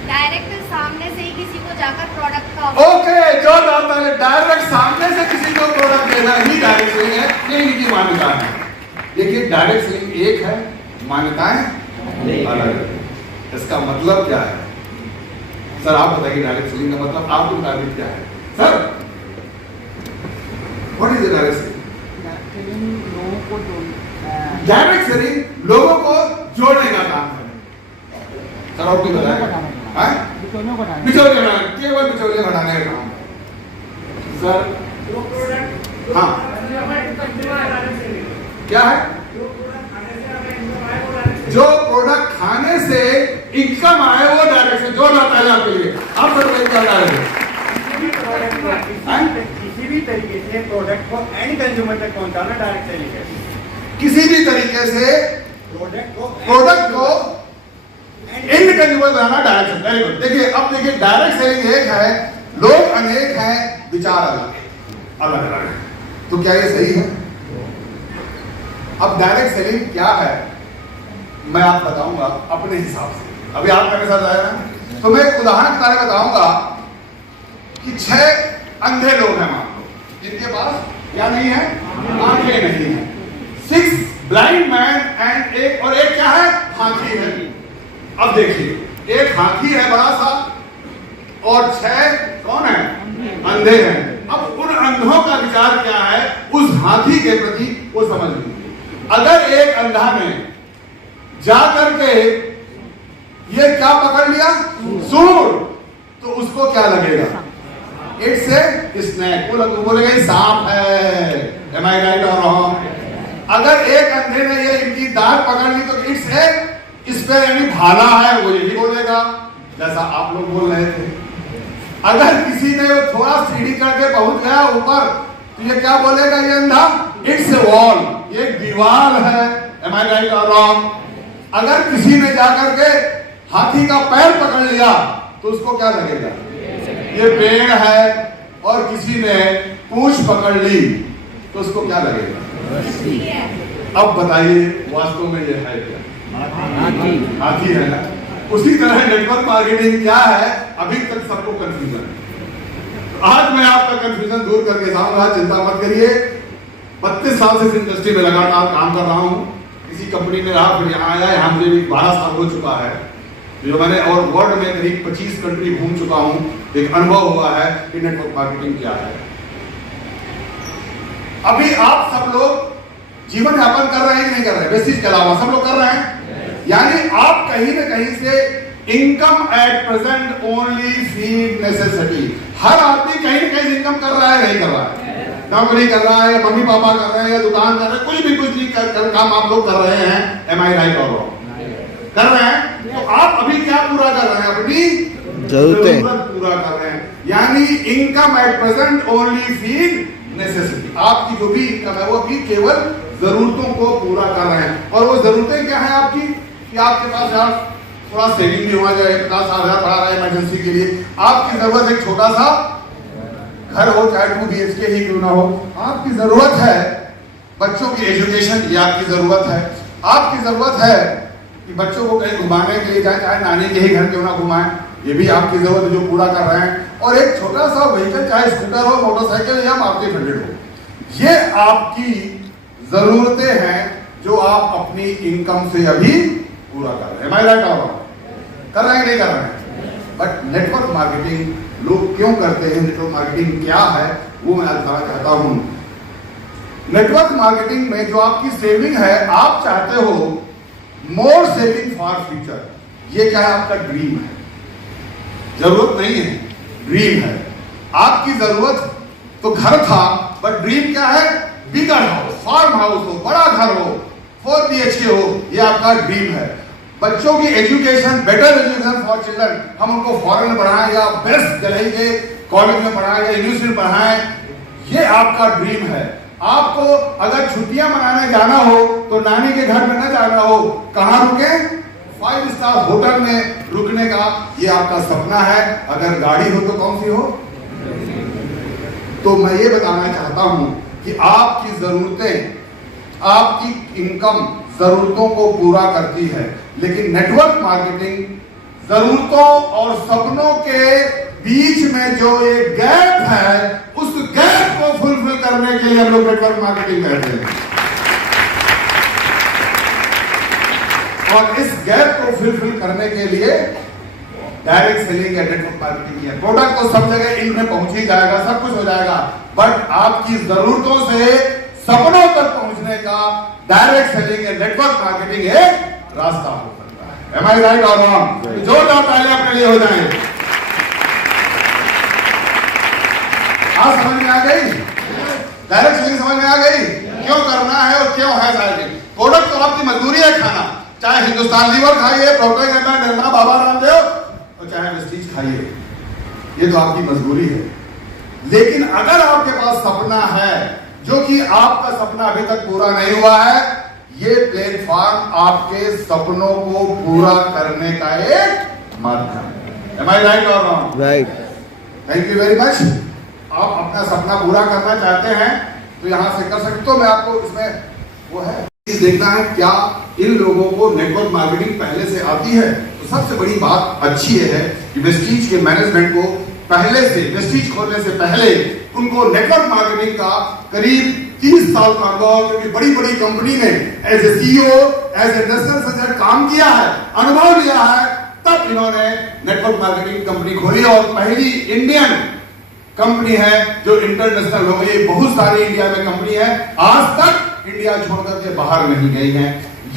डायरेक्ट सामने से ही किसी को जाकर प्रोडक्ट का ओके, जो आता है डायरेक्ट सामने से किसी को प्रोडक्ट देना ही डायरेक्ट सेलिंग है। ये इनकी मान्यता है। देखिए, डायरेक्ट सेलिंग एक है, मान्यताएं अलग है। इसका मतलब क्या है सर? आप बताइए, डायरेक्ट सेलिंग का मतलब आपके मुताबिक क्या है sir? What is the direct selling? Direct selling लोगों को जोड़ने का काम है सर। और क्या बताएं? बिचौलिए हटाने, केवल बिचौलिए हटाने का काम सर। हाँ, क्या है? जो प्रोडक्ट खाने से इनकम आए वो डायरेक्ट से जो लाता है आपके लिए। आप सर वही कर रहे हैं, किसी भी तरीके से प्रोडक्ट को एंड कंज्यूमर तक पहुंचाना डायरेक्ट सेलिंग है। किसी भी तरीके से प्रोडक्ट को and consumer banana direct selling. देखिए, अब देखिए, डायरेक्ट सेलिंग एक है, लोग अनेक हैं, विचार अलग अलग है। तो क्या ये सही है? अब डायरेक्ट सेलिंग क्या है मैं आप बताऊंगा अपने हिसाब से। अभी आप मेरे साथ आए ना, तो मैं एक उदाहरण के बारे में बताऊंगा कि 6 अंधे लोग हैं, मान लो, जिनके पास क्या नहीं है? आंखें नहीं है। 6 ब्लाइंड मैन एंड एक क्या है? हाथी है। अब देखिए, एक हाथी है बड़ा सा और 6 कौन है? अंधे हैं। अब उन अंधों का विचार क्या है उस हाथी के प्रति, वो समझ लीजिए। अगर एक अंधा ने जाकर के ये क्या पकड़ लिया? सूर, तो उसको क्या लगेगा? It's a snake. वो बोलेगा सांप है। एम आई राइट और रॉन्ग? अगर एक अंधे ने ये इनकी दांत पकड़ ली तो इट्स ए इस पे यानी भाला है, वो यही बोलेगा जैसा आप लोग बोल रहे थे। अगर किसी ने थोड़ा सीढ़ी करके पहुंच गया ऊपर तो ये क्या बोलेगा? ये अंधा, इट्स ए वॉल, ये दीवार है। एम आई राइट और रॉन्ग? अगर किसी ने जाकर के हाथी का पैर पकड़ लिया तो उसको क्या लगेगा? ये पेड़ है। और किसी ने पूंछ पकड़ ली तो उसको क्या लगेगा? अब बताइए, वास्तव में ये है क्या? हाथी है ना? उसी तरह नेटवर्क मार्केटिंग क्या है? अभी तक सबको कंफ्यूजन है। आज मैं आपका कंफ्यूजन दूर करके जाऊंगा, चिंता मत करिए। 32 साल से इस इंडस्ट्री में लगातार काम कर रहा हूं। किसी कंपनी में रहा, फिर यहाँ आया, यहाँ मुझे भी 12 साल हो चुका है जो मैंने, और वर्ल्ड में करीब 25 कंट्री घूम चुका हूं। एक अनुभव हुआ है कि नेटवर्क मार्केटिंग क्या है। अभी आप सब लोग जीवन यापन कर रहे हैं कि नहीं कर रहे? बेसिस के अलावा सब लोग कर रहे हैं। यानी आप कहीं न कहीं से income at present only feed necessity. हर आदमी कहीं न कहीं इनकम कर रहा है, नहीं कर रहा है? नौकरी कर रहा है, मम्मी पापा कर रहे हैं, या दुकान कर रहे हैं, कुछ नहीं कर काम आप लोग कर रहे हैं। एम आई राइट और रॉन्ग? कर रहे हैं। तो आप अभी क्या पूरा कर रहे हैं? अपनी जरूरत पूरा कर रहे हैं। यानी income at present only feed necessity. आपकी जो भी इनकम है वो भी केवल जरूरतों को पूरा कर रहे हैं। और वो जरूरतें क्या है आपकी? कि आपके पास यार थोड़ा सेविंग भी होना चाहिए, 50,000 बढ़ा रहा है इमरजेंसी के लिए। आपकी जरूरत एक छोटा सा घर हो, चाहे 2 BHK ही क्यों ना हो। आपकी जरूरत है बच्चों की एजुकेशन, ये आपकी जरूरत है। आपकी जरूरत है कि बच्चों को कहीं घुमाने के लिए जाए, चाहे नानी के ही घर क्यों ना घुमाएं, ये भी आपकी जरूरत है जो पूरा कर रहे हैं। और एक छोटा सा व्हीकल, चाहे स्कूटर हो, मोटरसाइकिल या मारुति फिल्ड हो, ये आपकी जरूरतें हैं जो आप अपनी इनकम से अभी पूरा कर रहे हैं। एम आई राइट और रॉन्ग? कर रहे हैं नहीं कर रहे हैं? बट नेटवर्क मार्केटिंग लोग क्यों करते हैं, नेटवर्क मार्केटिंग क्या है, वो मैं आज बताना चाहता हूं। नेटवर्क मार्केटिंग में जो आपकी सेविंग है, आप चाहते हो मोर सेविंग फॉर फ्यूचर। ये क्या है? आपका ड्रीम है, जरूरत नहीं है, ड्रीम है। आपकी जरूरत तो घर था, बट ड्रीम क्या है? बिगर हाउस, फार्म हाउस हो, बड़ा घर हो, 4 BHK हो, ये आपका ड्रीम है। बच्चों की education, better education for children, हम उनको फॉरेन में पढ़ाएं या बेस्ट दिल्ली के कॉलेज में पढ़ाएं या यूनिवर्सिटी में पढ़ाएं, ये आपका ड्रीम है। आपको अगर छुट्टियां मनाने जाना हो तो नानी के घर में न जाना हो, कहां रुके? 5 स्टार होटल में रुकने का ये आपका सपना है। अगर गाड़ी हो तो कौन सी हो? तो मैं ये बताना चाहता हूं कि आपकी जरूरतें, आपकी इनकम जरूरतों को पूरा करती है, लेकिन नेटवर्क मार्केटिंग जरूरतों और सपनों के बीच में जो एक गैप है, उस गैप को फुलफिल करने के लिए हम लोग नेटवर्क मार्केटिंग करते हैं। और इस गैप को फुलफिल करने के लिए डायरेक्ट सेलिंग या नेटवर्क मार्केटिंग है। प्रोडक्ट तो सब जगह इन में पहुंच ही जाएगा, सब कुछ हो जाएगा, बट आपकी जरूरतों से सपनों तक पहुंचने का डायरेक्ट सेलिंग या नेटवर्क मार्केटिंग एक रास्ता हो सकता है। Am I right or wrong? जोरदार तालियां अपने लिए हो जाए। आज समझ में आ गई? डायरेक्ट सेलिंग समझ में आ गई? क्यों करना है और क्यों है डायरेक्ट? प्रोडक्ट तो आपकी मजबूरी है खाना, चाहे हिंदुस्तान लीवर खाइए, प्रोक्टर गंगा, निर्मा, बाबा रामदेव, और चाहे वेस्टीज खाइए, ये तो आपकी मजबूरी है। लेकिन अगर आपके पास सपना है, जो कि आपका सपना अभी तक पूरा नहीं हुआ है, ये प्लेटफॉर्म आपके सपनों को पूरा करने का एक माध्यम है। Am I right or wrong? Right. Thank you very much. आप अपना सपना पूरा करना चाहते हैं तो यहां से कर सकते हो। मैं आपको इसमें वो है देखना है क्या इन लोगों को नेटवर्क मार्केटिंग पहले से आती है। तो सबसे बड़ी बात अच्छी है कि वेस्टीज के मैनेजमेंट को पहले से, वेस्टीज खोलने से पहले उनको नेटवर्क मार्केटिंग का करीब 30 साल का अनुभव, क्योंकि बड़ी बड़ी कंपनी ने as a CEO, as a national सचिव काम किया है, अनुभव लिया है, तब इन्होंने नेटवर्क मार्केटिंग कंपनी खोली और पहली इंडियन कंपनी है जो इंटरनेशनल हो गई। बहुत सारी इंडिया में कंपनी है, आज तक इंडिया छोड़कर के बाहर नहीं गई है।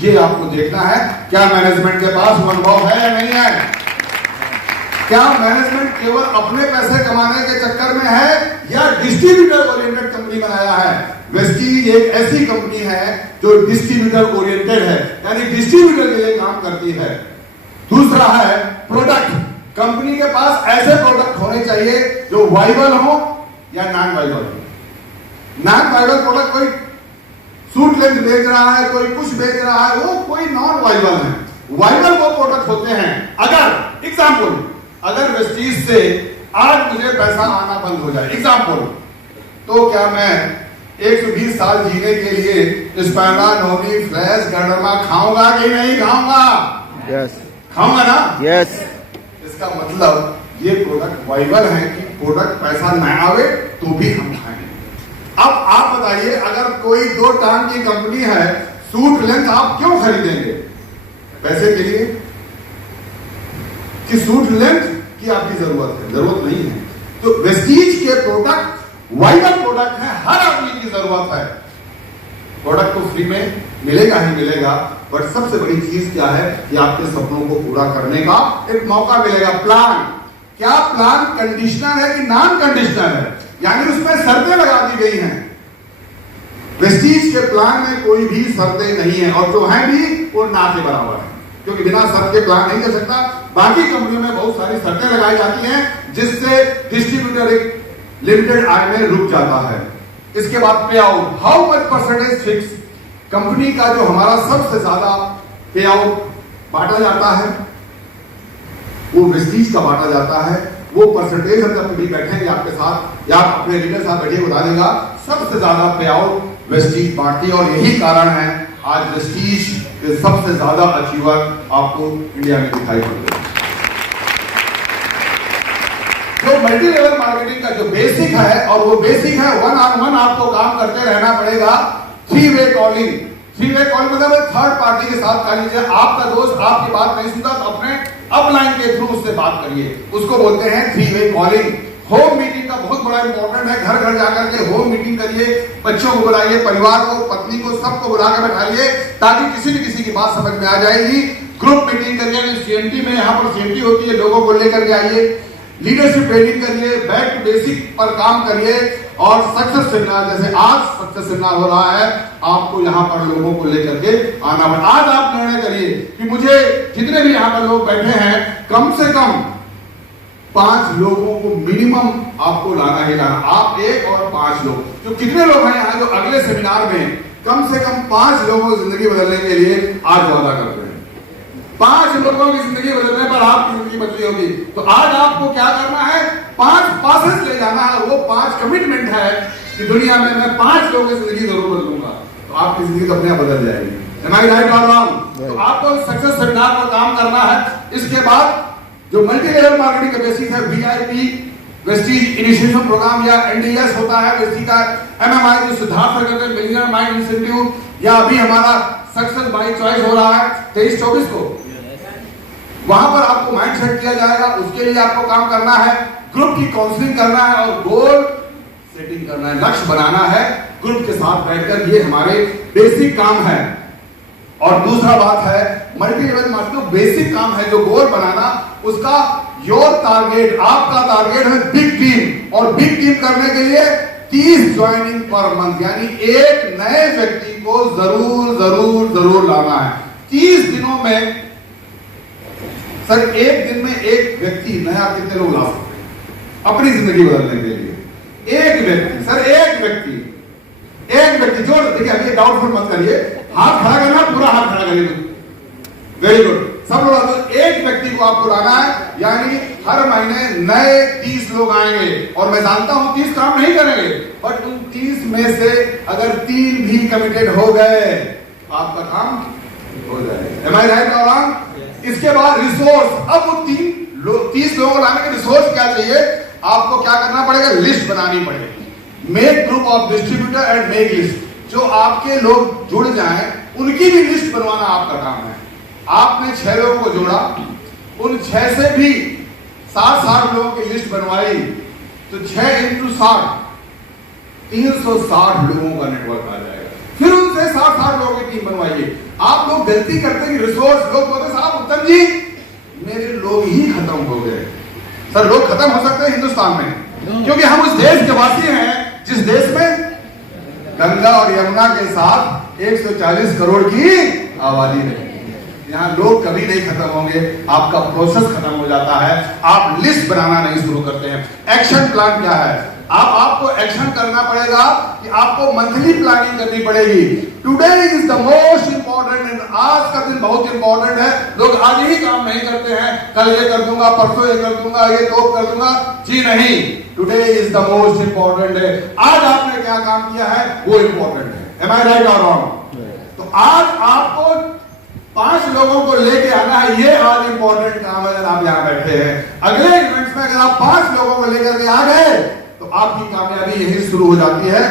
ये आपको देखना है क्या मैनेजमेंट के पास वो अनुभव है या नहीं है। क्या मैनेजमेंट केवल अपने पैसे कमाने के चक्कर में है या डिस्ट्रीब्यूटर ओरिएंटेड कंपनी बनाया है। वेस्टीज एक ऐसी कंपनी है जो डिस्ट्रीब्यूटर ओरिएंटेड है, यानी डिस्ट्रीब्यूटर के लिए काम करती है। दूसरा है प्रोडक्ट। कंपनी के पास ऐसे प्रोडक्ट होने चाहिए जो वाइबल हो या नॉन वाइबल हो। नॉन वाइबल प्रोडक्ट, कोई सूट लेंथ बेच रहा है, कोई कुछ बेच रहा है, वो कोई नॉन वाइबल है। वाइबल वो प्रोडक्ट होते हैं अगर एग्जाम्पल, अगर वेस्टीज से आज मुझे पैसा आना बंद हो जाए एग्जाम्पल, तो क्या मैं 120 साल जीने के लिए स्पैना, नोनी, फ्लैश, गंडरमा खाऊंगा कि नहीं खाऊंगा? Yes. खाऊंगा ना? Yes. इसका मतलब ये प्रोडक्ट वाइबल है कि प्रोडक्ट पैसा न आवे तो भी हम खाएंगे। अब आप बताइए, अगर कोई 2 टांग की कंपनी है, सूट लेंथ आप क्यों खरीदेंगे? पैसे के लिए कि सूट लेंथ की आपकी जरूरत है? जरूरत नहीं है। तो वेस्टीज के प्रोडक्ट वाइबल प्रोडक्ट है, हर आदमी की जरूरत है। प्रोडक्ट तो फ्री में मिलेगा ही मिलेगा, बट सबसे बड़ी चीज क्या है कि आपके सपनों को पूरा करने का एक मौका मिलेगा। प्लान, क्या प्लान कंडीशनल है कि नॉन कंडीशनल है, यानी उसमें शर्तें लगा दी गई हैं। वेस्टीज के प्लान में कोई भी शर्तें नहीं है, और जो है भी वो ना के बराबर है, क्योंकि बिना शर्त के प्लान नहीं कर सकता। बाकी कंपनियों में बहुत सारी शर्तें लगाई जाती हैं जिससे डिस्ट्रीब्यूटर एक लिमिटेड आय में रुक जाता है। इसके बाद पे out, how much percentage fix, company का जो हमारा सबसे ज्यादा पे आउट बांटा जाता है वो वेस्टीज का बांटा जाता है। वो परसेंटेज हम जब कभी बैठेंगे आपके साथ या आप अपने लीडर साथ बैठिए, बता देगा सबसे ज्यादा पे आउट वेस्टीज बांटती है। और यही कारण है आज वेस्टीज के सबसे ज्यादा अचीवर आपको इंडिया में दिखाई पड़ते हैं। तो मल्टी लेवल मार्केटिंग का जो बेसिक है, और वो बेसिक है 1-on-1 आपको काम करते रहना पड़ेगा। 3-वे कॉलिंग, 3-वे कॉल मतलब थर्ड पार्टी के साथ कर लीजिए। आपका दोस्त आपकी बात नहीं सुनता तो अपने अपलाइन के थ्रू उससे बात करिए। उसको बोलते हैं 3-वे कॉलिंग। होम मीटिंग का बहुत बड़ा इंपॉर्टेंट है। घर घर जाकर के होम मीटिंग करिए, बच्चों को बुलाइए, परिवार को, पत्नी को, सबको बुला के बैठाइए, ताकि किसी न किसी की बात समझ में आ जाएगी। ग्रुप मीटिंग करिए, सीएमटी में, यहाँ पर सीएमटी होती है, लोगों को लेकर के आइए, लीडरशिप ट्रेनिंग करिए, बैक टू बेसिक पर काम करिए, और सक्सेस सेमिनार, जैसे आज सक्सेस सेमिनार हो रहा है, आपको यहाँ पर लोगों को लेकर के आना पड़ेगा। आज आप निर्णय करिए कि मुझे जितने भी यहाँ पर लोग बैठे हैं, कम से कम 5 लोगों को मिनिमम आपको लाना ही लाना। आप 1 और 5 लोग, जो कितने लोग हैं यहाँ जो अगले सेमिनार में कम से कम 5 लोगों की जिंदगी बदलने के लिए आज वादा करते हैं। 5 लोगों की जिंदगी बदलने पर आपकी जिंदगी बदली होगी। तो आज आपको क्या करना है? 5 पासेस ले जाना है। वो 5 कमिटमेंट है कि दुनिया में मैं 5 लोगों की जिंदगी जरूर बदलूंगा। तो आपकी जिंदगी तो अपने आप बदल जाएगी। Am I right or wrong? तो आपको सक्सेस सेमिनार पर काम करना है। इसके बाद जो मल्टी लेवल मार्केटिंग का बेसिक है, VIP वेस्टीज इनिशिएशन प्रोग्राम या NDS होता है, वेस्टी का MMI जो Siddharth Nagar millionaire mind institute, या अभी हमारा सक्सेस बाय चॉइस हो रहा है 23-24 को, वहां पर आपको माइंड सेट किया जाएगा। उसके लिए आपको काम करना है, ग्रुप की काउंसलिंग करना है और गोल सेटिंग करना है, लक्ष्य बनाना है ग्रुप के साथ बैठकर। ये हमारे बेसिक काम है। और दूसरा बात है मल्टी लेवल मार्केटिंग, बेसिक काम है जो गोल बनाना, उसका योर टारगेट, आपका टारगेट है बिग टीम, और बिग टीम करने के लिए 30 ज्वाइनिंग पर मंथ, यानी एक नए व्यक्ति को जरूर जरूर जरूर लाना है 30 दिनों में। सर एक दिन में एक व्यक्ति नया कितने लोग ला सकते हैं अपनी जिंदगी बदलने के लिए? एक व्यक्ति, सर एक व्यक्ति जो, देखिए अभी डाउटफुल मत करिए, हाथ खड़ा करना, पूरा हाथ खड़ा करिए। वेरी गुड, सब लोग। तो एक व्यक्ति को आपको लाना है, यानी हर महीने नए 30 लोग आएंगे। और मैं जानता हूं 30 काम नहीं करेंगे, बट उन 30 में से अगर 3 भी कमिटेड हो गए, आपका काम हो जाएगा। Am I right or wrong? इसके बाद रिसोर्स। अब वो 30 लोगों को लाने के रिसोर्स क्या चाहिए? आपको क्या करना पड़ेगा? लिस्ट बनानी पड़ेगी। Make group of distributor and make list. जो आपके लोग जुड़ जाएं, उनकी भी लिस्ट बनवाना आपका काम है। आपने 6 लोगों को जोड़ा, उन 6 से भी 60 लोगों की लिस्ट बनवाई, तो 6 × 60 360 लोगों का नेटवर्क आ जाएगा। फिर उनसे 60 लोगों की टीम बनवाइए। आप लोग गलती करते हैं कि रिसोर्स, लोग बोलते साहब उत्तम जी मेरे लोग ही खत्म हो गए। सर लोग खत्म हो सकते हैं हिंदुस्तान में, क्योंकि हम उस देश के वासी हैं जिस देश में गंगा और यमुना के साथ 140 करोड़ की आबादी है। यहाँ लोग कभी नहीं खत्म होंगे, आपका प्रोसेस खत्म हो जाता है, आप लिस्ट बनाना नहीं शुरू करते हैं। एक्शन प्लान क्या है? आपको एक्शन करना पड़ेगा कि आपको मंथली प्लानिंग करनी पड़ेगी। Today is the most important, and आज का दिन बहुत इंपॉर्टेंट है। लोग आज ही काम नहीं करते हैं, कल ये कर दूंगा, परसों ये कर दूंगा, ये तो कर दूंगा। जी नहीं, today is the most important है। आज आपने क्या काम किया है वो इंपॉर्टेंट है। Am I right or wrong? तो आज आपको 5 लोगों को लेके आना है, ये आज इंपॉर्टेंट काम है। अगर आप यहाँ बैठे हैं, अगले इवेंट्स में अगर आप 5 लोगों को लेकर के आ गए, तो आपकी कामयाबी यही शुरू हो जाती है।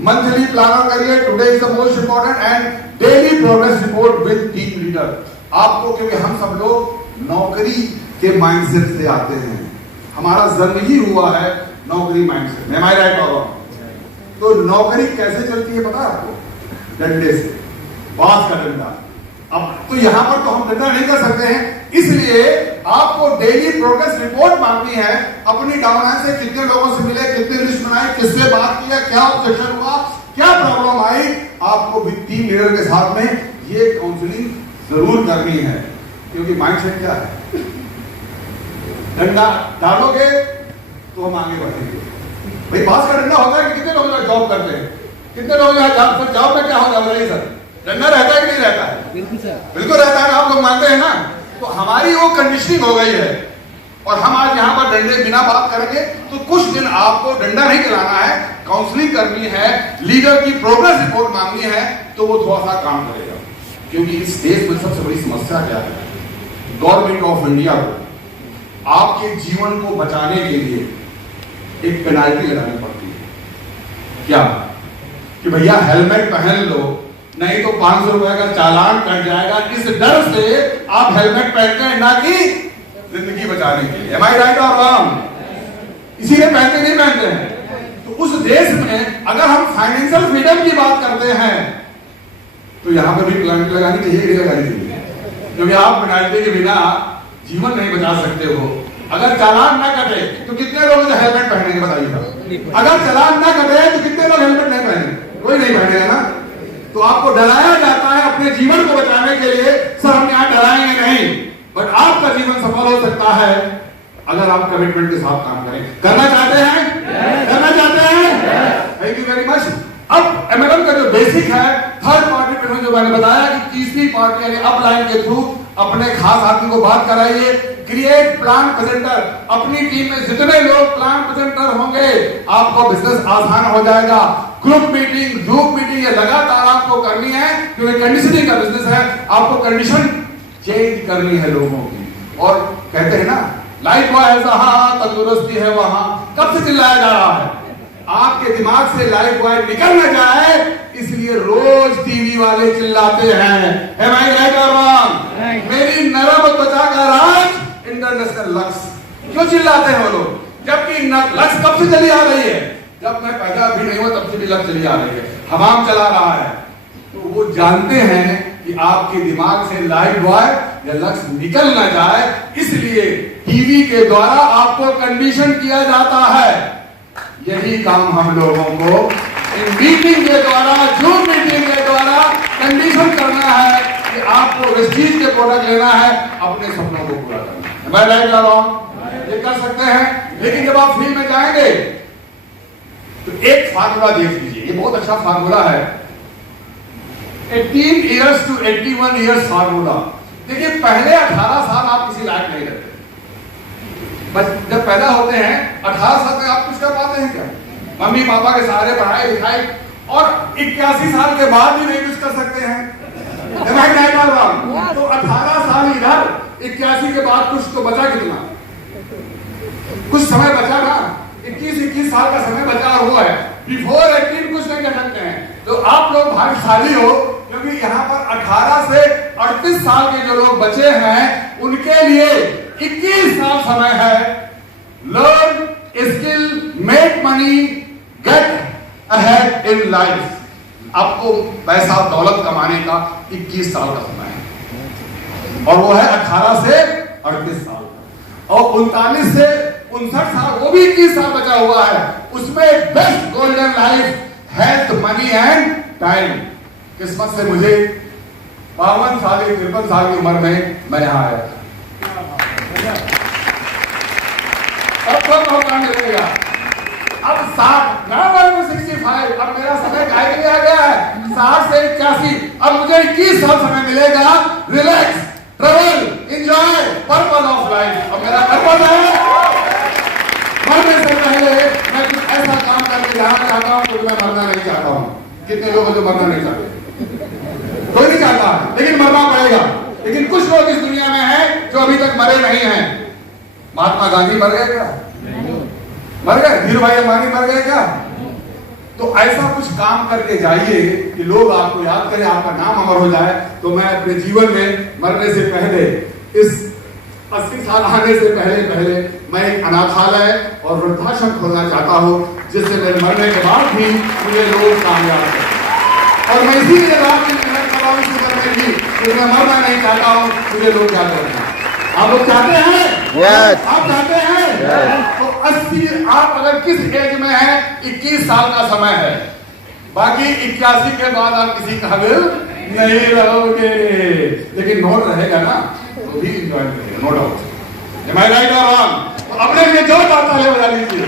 मंथली प्लानर करिए, today is the most important, and daily progress report with team leader. आपको, क्योंकि हम सब लोग नौकरी के माइंडसेट से आते हैं, हमारा जन्म ही हुआ है नौकरी माइंडसेट में। Am I right or wrong? तो नौकरी कैसे चलती है पता है आपको? डंडे से, बात का डंडा। अब तो यहां पर तो हम डंडा नहीं कर सकते हैं, इसलिए आपको डेली प्रोग्रेस रिपोर्ट मांगनी है। अपनी डाउनलाइन से कितने लोगों से मिले, कितने लिस्ट बनाई, किससे बात किया, क्या ऑब्जेक्शन हुआ, क्या प्रॉब्लम आई, आपको भी टीम लीडर के साथ में ये काउंसलिंग जरूर करनी है। क्योंकि माइंडसेट क्या है? डंडा डालोगे तो हम आगे बढ़ेंगे। भाई बात का डंडा होता है कि कितने लोग जॉब करते हैं, कितने लोग जॉब में क्या होता है? सर डंडा रहता है कि नहीं रहता है? बिल्कुल सर, बिल्कुल रहता है। आप लोग मानते हैं ना? तो हमारी वो कंडीशनिंग हो गई है, और हम आज यहाँ पर डंडे बिना बात करेंगे। तो कुछ दिन आपको डंडा नहीं चलाना है, काउंसलिंग करनी है, लीडर की प्रोग्रेस रिपोर्ट मांगनी है, तो वो थोड़ा सा काम करेगा। क्योंकि इस देश में सबसे बड़ी समस्या क्या है? गवर्नमेंट ऑफ इंडिया को आपके जीवन को बचाने के लिए एक पेनाल्टी लगानी पड़ती है। क्या? कि भैया हेलमेट पहन लो, नहीं तो 500 रुपए का चालान कट जाएगा। इस डर से आप हेलमेट पहनते हैं, ना कि जिंदगी बचाने के लिए। Am I right or wrong? इसीलिए पहनते नहीं पहनते हैं। तो उस देश में अगर हम फाइनेंशियल फ्रीडम की बात करते हैं तो यहां पर भी प्लांट लगानी चाहिए, लगानी चाहिए, क्योंकि आप पेनाल्टी के बिना जीवन नहीं बचा सकते हो। अगर चालान ना कटे तो कितने लोग जो हेलमेट पहनेंगे बताइएगा? अगर चालान ना कटे तो कितने लोग हेलमेट नहीं पहनेंगे? कोई नहीं पहनेगा ना। तो आपको डराया जाता है अपने जीवन को बचाने के लिए। सर हम यहां डराएंगे नहीं, बट आपका जीवन सफल हो सकता है अगर आप कमिटमेंट के साथ काम करें। करना चाहते हैं? करना चाहते हैं? Thank you very much. अब एमएलएम का जो बेसिक है, थर्ड पार्टी पेमेंट जो मैंने बताया कि तीसरी पार्टी यानी अपलाइन के थ्रू अपने खास आदमी को बात कराइए। Create plan presenter. अपनी टीम में जितने लोग प्लान प्रेजेंटर होंगे आपको बिजनेस आसान हो जाएगा। ग्रुप मीटिंग, जूम मीटिंग ये लगातार आपको करनी है, क्योंकि कंडीशनिंग का बिजनेस है। आपको कंडीशन चेंज करनी है लोगों की। और कहते हैं ना, लाइफ बॉय है जहां तंदुरुस्ती है वहां। कब से चिल्लाया जा रहा है? आपके दिमाग से लाइफ बॉय निकल न जाए इसलिए रोज टीवी वाले चिल्लाते हैं। Am I right or wrong? मेरी नरम त्वचा का राज इंटरनेशनल लक्स। क्यों चिल्लाते हैं वो लोग? जबकि लक्स कब से चली आ रही है? जब मैं पैदा भी नहीं हुआ तब से भी लक्स चली आ रही है। हमाम चला रहा है। तो वो जानते हैं कि आपके दिमाग से लाइफ बॉय या लक्स निकल ना जाए, इसलिए टीवी के द्वारा आपको कंडीशन किया जाता है। यही काम हम लोगों को इन मीटिंग के द्वारा, जूम मीटिंग के द्वारा कंडीशन करना है कि आपको वेस्टीज के प्रोडक्ट लेना है, अपने सपनों को पूरा करना है। मैं राइट कर रहा हूं? ये कर सकते हैं। लेकिन जब आप फील्ड में जाएंगे तो एक फार्मूला देख लीजिए, ये बहुत अच्छा फार्मूला है, 18 years to 81 years फार्मूला। देखिए पहले 18 साल आप किसी लायक नहीं रहते। जब पैदा होते हैं 18 साल तक आप कुछ कर पाते हैं क्या? मम्मी पापा के सहारे पढ़ाई लिखाई, और 81 साल के बाद भी नहीं कुछ कर सकते हैं। तो 18 साल इधर, 81 के बाद कुछ तो बचा कितना? कुछ समय बचा ना, 21 साल का समय बचा हुआ है। बिफोर 18 कुछ नहीं कर सकते हैं। तो आप लोग भाग्यशाली हो, क्योंकि यहाँ पर 18 से 38 साल के जो लोग बचे हैं उनके लिए 21 साल समय है। Learn skill, make money, get ahead in life. आपको पैसा दौलत कमाने का 21 साल का समय है, और वो है 18 से 38 साल का। और 39 से 59 साल, वो भी 21 साल बचा हुआ है। उसमें best golden life, health, money and time. किस्मत से मुझे 52 साल, 53 साल की उम्र में मैं यहां आया। अब मौका मिलेगा। अब 65, अब मेरा समय काय के लिए आ गया है 60 से 81। अब मुझे 21 साल समय मिलेगा। Relax, travel, enjoy, purple of life. अब मेरा पर्पल है मरने से पहले मैं कुछ ऐसा काम करके जाना चाहता हूं, क्योंकि मैं मरना नहीं चाहता हूं। कितने लोग जो मरना नहीं चाहते? कोई नहीं चाहता, लेकिन मरना पड़ेगा। लेकिन कुछ लोग इस दुनिया में हैं जो अभी तक मरे नहीं हैं। महात्मा गांधी मर गए क्या? मर गए? धीरू भाई अंबानी मर गए क्या? तो ऐसा कुछ काम करके जाइए कि लोग आपको याद करें, आपका नाम अमर हो जाए। तो मैं अपने जीवन में मरने से पहले, इस 80 साल आने से पहले मैं एक अनाथालय और वृद्धाश्रम खोलना चाहता हूं, जिससे मेरे मरने के बाद भी मुझे लोग कामयाब करें। और मैं इसीलिए रात में मेहनत कर रहा हूं इस उम्र में भी, क्योंकि मैं मरना नहीं चाहता हूं, मुझे लोग याद रखें। आप लोग चाहते हैं? Yes. आप चाहते हैं? Yes. तो 80, आप अगर किस एज में हैं, 21 साल का समय है। बाकी 81 के बाद आप किसी काबिल नहीं रहोगे, लेकिन नोट रहेगा ना, तो भी एंजॉय करेंगे, no doubt. Am I right or wrong? तो अपने लिए जो चाहता है बजा लीजिए।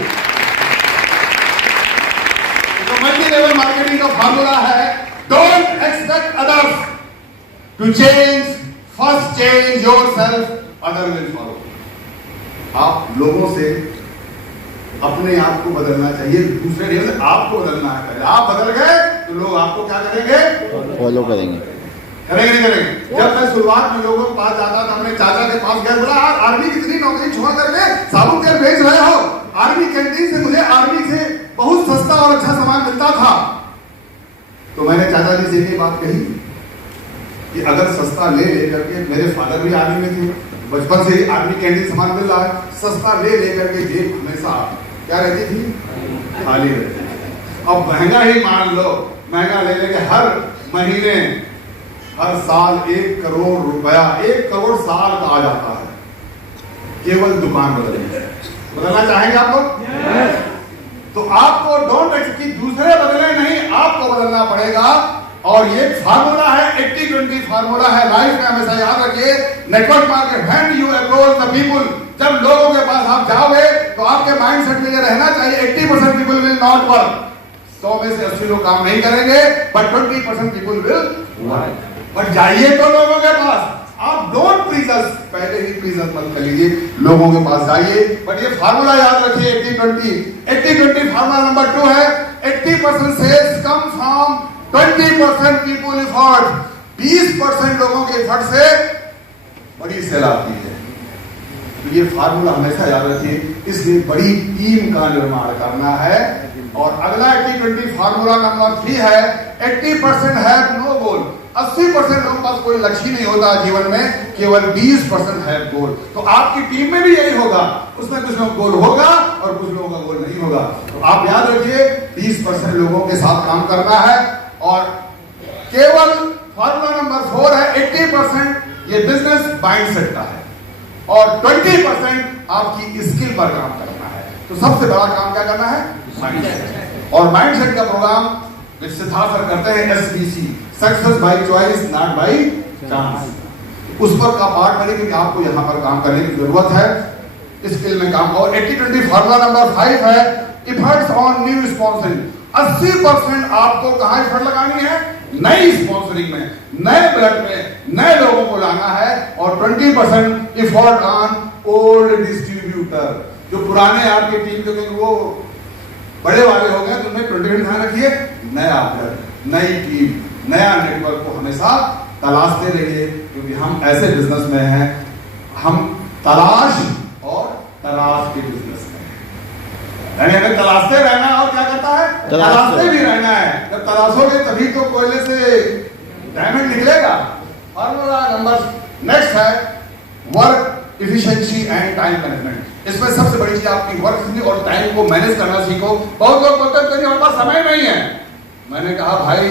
तो मल्टी लेवल मार्केटिंग का फार्मूला है, don't expect others to change, first change yourself, other will follow. आप लोगों से अपने आप को बदलना चाहिए, दूसरे नहीं, आपको बदलना है। पहले आप बदल गए तो लोग आपको क्या करेंगे? फॉलो करेंगे। करेंगे नहीं करेंगे? जब मैं शुरुआत में लोगों के पास जाता था, अपने चाचा के पास गया, बोला आर्मी की इतनी नौकरी छोड़ करके साबुन तेल बेच रहे हो। आर्मी कैंटीन से मुझे आर्मी से बहुत सस्ता और अच्छा सामान मिलता था। तो मैंने चाचा जी से ये बात कही कि अगर सस्ता ले करके, मेरे फादर भी आर्मी में थे, बचपन से आदमी कैंटीन सामान मिल रहा है, सस्ता ले लेकर के जेब हमेशा क्या रहती थी, खाली रहती थी। अब महंगा ही मान लो, महंगा ले लेके हर महीने हर साल 1 करोड़ रुपया, 1 करोड़ साल का आ जाता है, केवल दुकान बदलना चाहेंगे आप लोग? तो आपको डोंट एक्सपेक्ट कि दूसरे बदले नहीं, आपको बदलना पड़ेगा। और ये फार्मूला है 80-20 फार्मूला है लाइफ में, हमेशा याद रखिए। Network market, when you approach the people, जब लोगों के पास आप जाओगे तो आपके माइंडसेट में ये रहना चाहिए 80% पीपल विल नॉट वर्क। 100 में से 80 लोग काम नहीं करेंगे, but 20% people will work. But जाइए तो लोगों के पास, आप डोंट प्लीज अस, पहले ही प्लीज अस मत कर लीजिए, लोगों के पास जाइए। बट ये फार्मूला याद रखिए 80-20 फार्मूला नंबर 2 है 80% sales come from 20% people effort. 20% लोगों के एफर्ट से बड़ी सेल आती है। तो ये फार्मूला हमेशा याद रखिए, इसलिए बड़ी टीम का निर्माण करना है। और अगला 80-20 फार्मूला नंबर 3 है 80% है नो गोल। 80% लोगों के पास कोई लक्ष्य नहीं होता जीवन में, केवल 20% है गोल। तो आपकी टीम में भी यही होगा, उसमें कुछ लोग गोल होगा और कुछ लोगों का गोल नहीं होगा। तो आप याद रखिए 20% लोगों के साथ काम करना है। और केवल फार्मूला नंबर 4 है 80% ये बिजनेस माइंडसेट का है और 20% आपकी स्किल पर काम करना है। तो सबसे बड़ा काम क्या करना है, माइंडसेट। और माइंडसेट का प्रोग्राम सिद्धार्थ सर करते हैं SBC, success by choice not by chance. उस पर का पार्ट बने कि आपको यहां पर काम करने की जरूरत है, स्किल में काम। और 80-20 फार्मूला नंबर 5 है एफर्ट्स ऑन न्यू स्पॉन्सरिंग। 80% आपको कहां एफर्ट लगानी है, नई स्पॉन्सरिंग में, नए ब्लड में, नए लोगों को लाना है। और 20% एफर्ट ऑन ओल्ड डिस्ट्रीब्यूटर। जो पुराने आपकी टीम के वो बड़े वाले हो गए तो उनमें 20% ध्यान रखिए, नया ब्लड, नई टीम, नया नेटवर्क को हमेशा तलाशते रहिए। क्योंकि हम ऐसे बिजनेस में हैं, हम तलाश और तलाश के बिजनेस में हैं। हमें तलाशते रहना है और क्या करता है, तलाशते भी रहना है। जब तलाशोगे तभी तो कोयले से डायमंड निकलेगा। फार्मूला नंबर नेक्स्ट है work efficiency and time management. इसमें सबसे बड़ी चीज आपकी वर्क और टाइम को मैनेज करना सीखो। बहुत लोग बोलते हैं हमारे पास समय नहीं है। मैंने कहा भाई,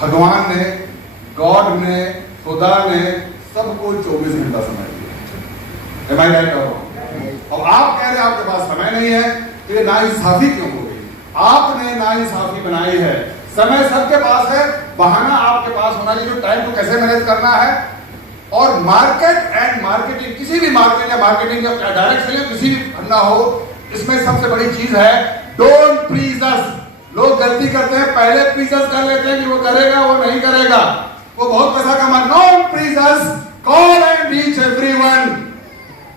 भगवान ने, गॉड ने, खुदा ने सबको 24 घंटा समय दिया। Am I right or wrong? और आप कह रहे हैं आपके पास समय नहीं है, तो ये नाइंसाफी क्यों हो गई? आपने नाइंसाफी बनाई है। समय सबके पास है, बहाना आपके पास होना चाहिए टाइम को कैसे मैनेज करना है। और मार्केट एंड मार्केटिंग, किसी भी मार्केट या मार्केटिंग या डायरेक्ट सेलिंग किसी भी धंधा हो, इसमें सबसे बड़ी चीज है डोंट प्लीज अस। लोग गलती करते हैं, पहले प्लीज अस कर लेते हैं कि वो करेगा, वो नहीं करेगा, वो बहुत पैसा कमा। Don't please us, call and reach everyone,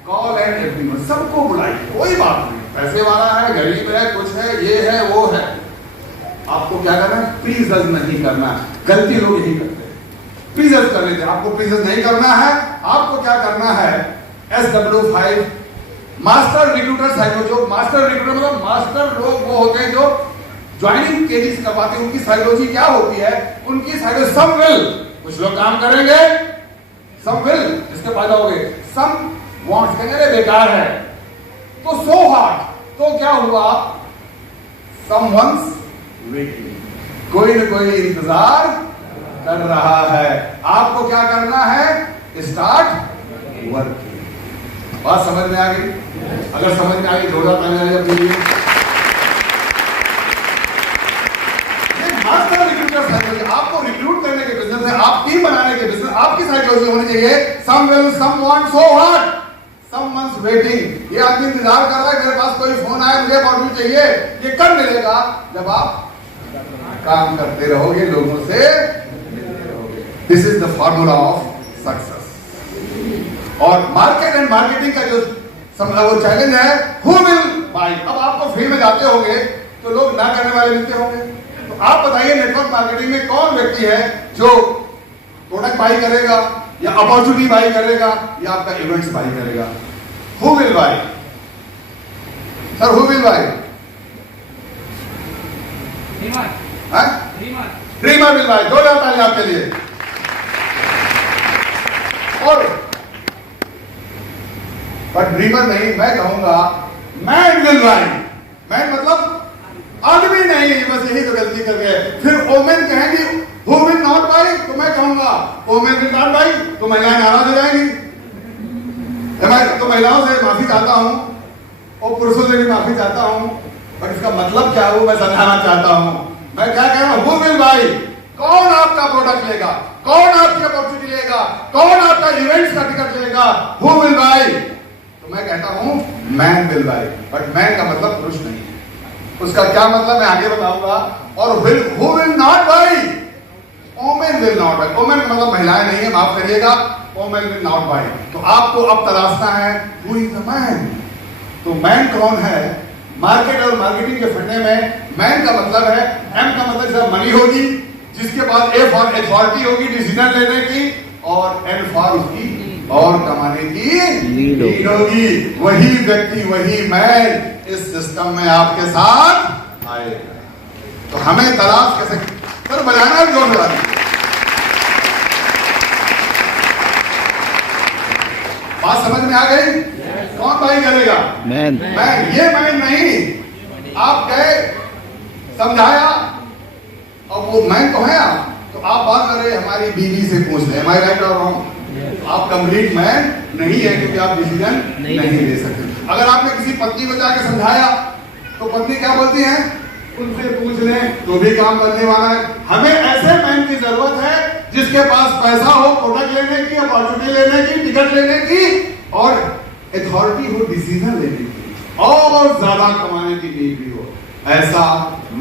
call and everyone, सबको बुलाइए, कोई बात नहीं। पैसे वाला है, गरीब है, कुछ है, ये है, वो है, आपको क्या करना है, प्लीज अस नहीं करना। गलती लोग यही करते हैं, प्लीज अस कर लेते हैं। आपको प्लीज अस नहीं करना है। आपको क्या करना है, SW5 मास्टर रिक्रूटर साइकोलॉजी। जो मास्टर रिक्रूटर मतलब मास्टर लोग वो होते हैं जो ज्वाइनिंग केजी से करवाते हैं। उनकी साइकोलॉजी क्या होती है, उनकी साइकोलॉजी सम विल, कुछ लोग काम करेंगे, सम विल इसके फायदा हो गए, सम वांट्स कहेंगे बेकार है, तो सो हार्ड, तो क्या हुआ, समवन्स वेटिंग, कोई न कोई इंतजार कर रहा है। आपको क्या करना है, स्टार्ट वर्किंग। बात समझ में आ गई? अगर समझ में आ गई जोरदार ताली अपने लिए। मास्टर रिक्रूटर साइकोलॉजी, आपको रिक्रूट करने के बिजनेस है, आप टीम बनाने के बिजनेस, आपकी साइकोलॉजी होनी चाहिए some will, some want, so hard, someone's waiting. ये आदमी इंतजार कर रहा है, मेरे पास कोई फोन आया, मुझे मॉड्यूल चाहिए। ये कब मिलेगा, जब आप काम करते रहोगे, लोगों से मिलते रहोगे। This is the formula of success. और मार्केट एंड मार्केटिंग का जो वो चैलेंज है, हु विल बाय। अब आपको फ्री में जाते होंगे तो लोग ना करने वाले मिलते होंगे। तो आप बताइए नेटवर्क मार्केटिंग में कौन व्यक्ति है जो प्रोडक्ट बाई करेगा या अपॉर्चुनिटी बाई करेगा या आपका इवेंट्स बाई करेगा? Who will buy sir, who will buy? Dreamer will buy. 2 ताली आपके लिए। और बट ड्रीमर नहीं, मैं कहूंगा मैन विल राइट। मैन मतलब आदमी नहीं, बस यही तो गलती कर गए। फिर ओमेन कहेंगी हु विल नॉट बाई, तो मैं कहूंगा ओमेन विल नॉट बाई, तो महिलाएं नाराज हो जाएंगी। मैं तो महिलाओं से माफी चाहता हूं और पुरुषों से भी माफी चाहता हूं, पर इसका मतलब क्या है वो मैं समझाना चाहता हूं। मैं क्या कह रहा हूं, हु विल बाई, कौन आपका प्रोडक्ट लेगा, कौन आपकी अपॉर्चुनिटी लेगा, कौन आपका इवेंट्स का टिकट लेगा, हु विल बाई। तो मैं कहता हूं man will by, but man का मतलब पुरुष नहीं है। उसका क्या मतलब मैं आगे बताऊंगा। और who will not buy, woman will not buy. Woman का मतलब महिलाएं नहीं है, माफ करिएगा, ओमेन विल नॉट बाई। तो आपको अब तलाशना है हु इज द मैन। तो मैन कौन है? मार्केट और मार्केटिंग के फंडे में मैन का मतलब है, एम का मतलब जब मनी होगी, जिसके बाद ए फॉर अथॉरिटी होगी डिसीजन लेने की, और एन फॉर उसकी और कमाने की लीड होगी। वही व्यक्ति, वही मैन इस सिस्टम में आपके साथ आएगा। तो हमें तलाश कैसे कर बजाना भी जोर लगाना। बात समझ में आ गई? कौन भाई करेगा? मैन। मैन, ये मैन नहीं। आप गए, समझाया, अब वो मैन तो है आप, तो आप बात कर रहे हमारी बीवी से पूछ ले, एम आई राइट और रॉन्ग? आप कंप्लीट मैन नहीं है, क्योंकि आप डिसीजन नहीं ले सकते। अगर आपने किसी पत्नी को जाके समझाया तो पत्नी क्या बोलती है, उनसे पूछ लें, तो भी काम करने वाला है। हमें ऐसे मैन की जरूरत है जिसके पास पैसा हो प्रोडक्ट लेने की, अपॉर्चुनिटी लेने की, टिकट लेने की, और अथॉरिटी हो डिसीजन लेने की, और ज्यादा कमाने की नीड भी हो। ऐसा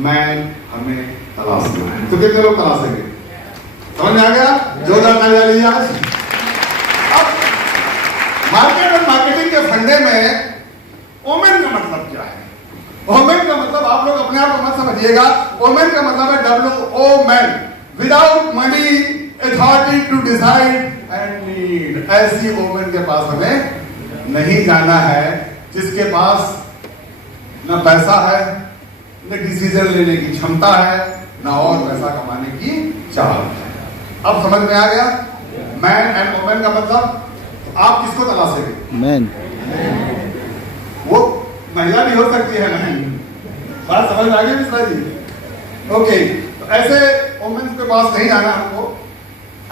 मैन हमें तलाशना है। तो कितने लोग तलाशेंगे? समझ में आ गया? जोरदार तालियां लीजिए आज। अब मार्केट और मार्केटिंग के फंडे में ओमेन का मतलब क्या है? ओमेन का मतलब आप लोग अपने आप को मत समझिएगा। ओमेन का मतलब है WO man, without money, authority to decide and need. ऐसी ओमेन के पास हमें नहीं जाना है जिसके पास न पैसा है, न डिसीजन लेने की क्षमता है, न और पैसा कमाने की चाह है। अब समझ में आ गया मैन एंड वुमेन का मतलब? तो आप किसको तलाशेंगे? मैन। वो महिला भी हो सकती है मैन। बात समझ में आ गई मिश्रा जी? ओके, तो ऐसे वुमेन के पास नहीं जाना हमको।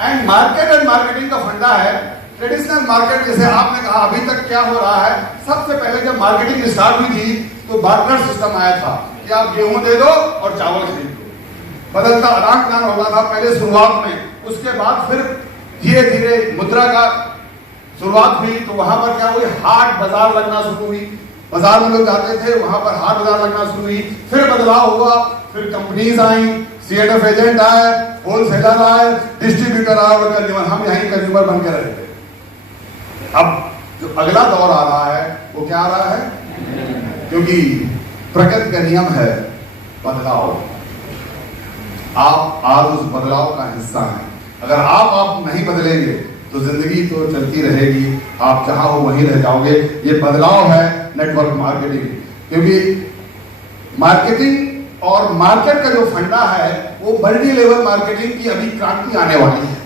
एंड मार्केट एंड मार्केटिंग का फंडा है ट्रेडिशनल मार्केट। जैसे आपने कहा अभी तक क्या हो रहा है, सबसे पहले जब मार्केटिंग स्टार्ट हुई थी तो बार्टर सिस्टम आया था कि आप गेहूं दे दो और चावल खरीद दो। बदलता आदान प्रदान होता था पहले शुरुआत में। उसके बाद फिर धीरे धीरे मुद्रा का शुरुआत हुई, तो वहां पर क्या हुई, हाट बाजार लगना शुरू हुई। बाजार में लोग जाते थे, वहां पर हाट बाजार लगना शुरू हुई। फिर बदलाव हुआ, फिर कंपनीज आई, CNF एजेंट आए, होलसेलर आए, डिस्ट्रीब्यूटर आए, और कंज्यूमर, हम यहीं कंज्यूमर बनकर रहे थे। अब जो अगला दौर आ रहा है वो क्या आ रहा है? क्योंकि प्रकृति का नियम है बदलाव। आप आज उस बदलाव का हिस्सा हैं। अगर आप नहीं बदलेंगे तो जिंदगी तो चलती रहेगी, आप जहां हो वहीं रह जाओगे। ये बदलाव है नेटवर्क मार्केटिंग। क्योंकि मार्केटिंग और मार्केट का जो फंडा है वो मल्टी लेवल मार्केटिंग की अभी क्रांति आने वाली है।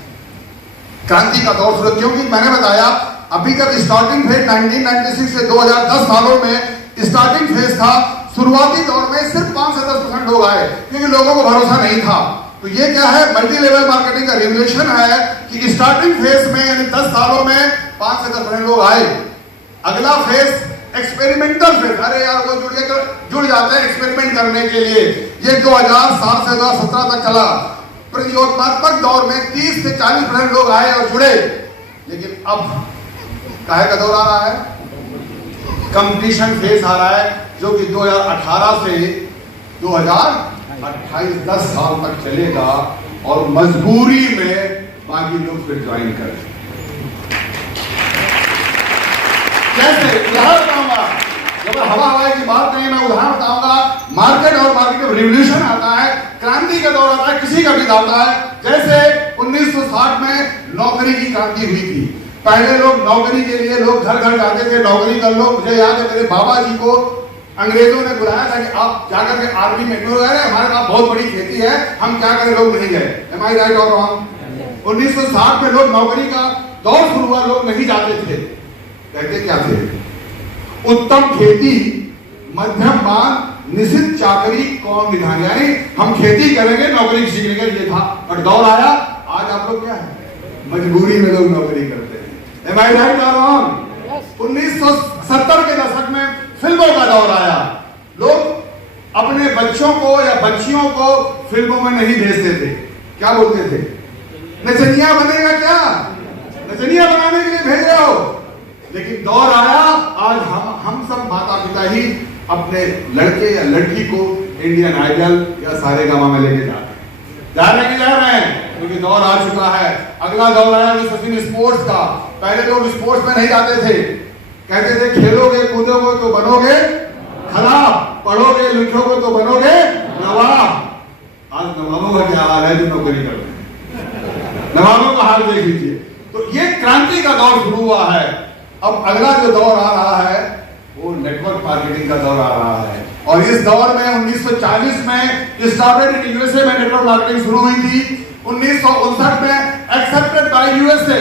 क्रांति का दौर शुरू, क्योंकि मैंने बताया अभी जब स्टार्टिंग फेज 1996 से 2010 सालों में स्टार्टिंग फेज था, शुरुआती दौर में सिर्फ 5 से 10% लोग आए, क्योंकि लोगों को भरोसा नहीं था। तो ये क्या है, मल्टी लेवल मार्केटिंग का रिवोल्यूशन है कि स्टार्टिंग फेज में यानी 10 सालों में 5 से 10% लोग आए। अगला फेज एक्सपेरिमेंटल फेज, अरे यार वो जुड़ जाते हैं एक्सपेरिमेंट करने के लिए। ये 2007 से 2017 तक चला। प्रयोगात्मक दौर में 30 से 40% लोग आए और जुड़े। लेकिन अब काहे का दौर आ रहा है, कंपटीशन फेज आ रहा है, जो कि 2018 से 2028 10 साल तक चलेगा, और मजबूरी में बाकी लोग फिर ज्वाइन करें। कैसे? उदाहरण बताऊंगा। जब हवा हवाई की बात नहीं, मैं उदाहरण बताऊंगा। मार्केट और मार्केट में रिवोल्यूशन आता है, क्रांति का दौर आता है, किसी का भी आता है। जैसे 1960 में नौकरी की क्रांति हुई थी। पहले लोग नौकरी के लिए लोग घर घर जाते थे, नौकरी कर लो। मुझे याद है मेरे बाबा जी को अंग्रेजों ने बुलाया था कि आप जाकर के आर्मी में, हमारे पास बहुत बड़ी खेती है, हम क्या करें, लोग नहीं गए। एम आई राइट और रॉन्ग? 1960 में लोग नौकरी का दौर शुरू हुआ, लोग नहीं जाते थे। कहते क्या थे, उत्तम खेती, मध्यम मांग, निश्चित चाकरी कौन विधान, यानी हम खेती करेंगे नौकरी सीखने के लिए था, और दौर आया। आज आप लोग क्या है, मजबूरी में लोग नौकरी करते हैं। Am I right or wrong? 1970 के दशक में फिल्मों का दौर आया। लोग अपने बच्चों को या बच्चियों को फिल्मों में नहीं भेजते थे। क्या बोलते थे, नचनिया बनेगा क्या, नचनिया बनाने के लिए भेज रहे हो। लेकिन दौर आया, आज हम सब माता पिता ही अपने लड़के या लड़की को इंडियन आइडल या सारेगामा में लेके जा रहे हैं, क्योंकि दौर आ चुका है। अगला दौर आया सचिन स्पोर्ट्स का। पहले लोग स्पोर्ट्स में नहीं जाते थे, कहते थे खेलोगे कूदोगे तो बनोगे खराब, पढ़ोगे लिखोगे तो बनोगे नवाब। आज नवाबों का क्या हाल है जो नौकरी करते हैं, नवाबों का हाल देख लीजिए। तो ये क्रांति का दौर शुरू हुआ है। अब अगला जो दौर आ रहा है वो नेटवर्क मार्केटिंग का दौर आ रहा है, और इस दौर में 1940 में स्टार्टेड इन यूएसए में नेटवर्क मार्केटिंग शुरू हुई थी। 1959 में एक्सेप्टेड बाय यूएसए,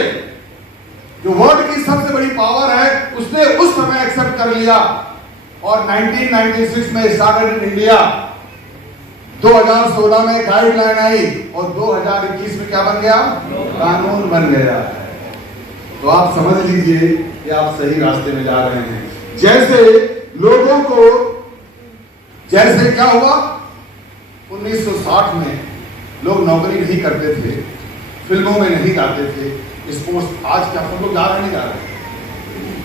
जो वर्ल्ड की सबसे बड़ी पावर है, उसने उस समय एक्सेप्ट कर लिया, और 1996 में स्टार्टेड इन इंडिया। 2016 में गाइडलाइन आई, और 2021 में क्या बन गया, कानून बन गया। तो आप समझ लीजिए कि आप सही रास्ते में जा रहे हैं। जैसे लोगों को, जैसे क्या हुआ 1960 में लोग नौकरी नहीं करते थे, फिल्मों में नहीं जाते थे, स्पोर्ट्स, आज क्या सब लोग जा रहे नहीं जा रहे।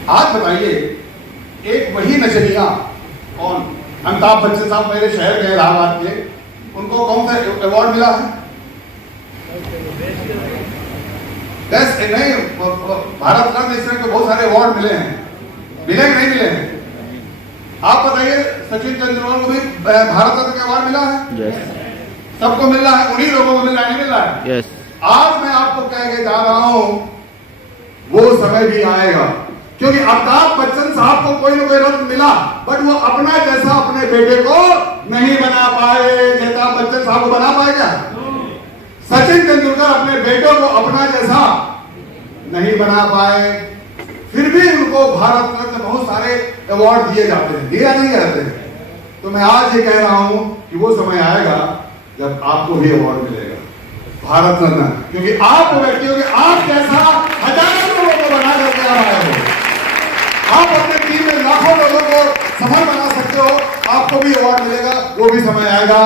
आज बताइए, एक वही नचनिया कौन, अमिताभ बच्चन साहब मेरे शहर गए इलाहाबाद के, उनको कौन सा अवार्ड मिला है, नहीं भारत रत्न, इस तरह के बहुत सारे अवार्ड मिले हैं, मिले कि नहीं मिले हैं। आप बताइए, सचिन तेंदुलकर को भी भारत रत्न का अवार्ड मिला है? yes. सबको मिल रहा है, उन्हीं लोगों को मिल रहा है, नहीं मिल रहा है? yes. आज मैं आपको कह के जा रहा हूं, वो समय भी आएगा, क्योंकि अमिताभ बच्चन साहब को कोई ना कोई रत्न मिला, बट वो अपना जैसा अपने बेटे को नहीं बना पाए। जैसा बच्चन साहब को बना पाए क्या? सचिन तेंदुलकर अपने बेटों को अपना जैसा नहीं बना पाए, फिर भी उनको भारत रत्न बहुत सारे अवार्ड दिए जाते हैं, दिया नहीं जाते हैं। तो मैं आज ये कह रहा हूं कि वो समय आएगा जब आपको भी अवार्ड मिलेगा, भारत रत्न, क्योंकि आप वो व्यक्ति हो कि आप जैसा हजारों लोगों को बना करके आ रहे हो। आप अपने टीम में लाखों लोगों को सफल बना सकते हो, आपको भी अवार्ड मिलेगा, वो भी समय आएगा।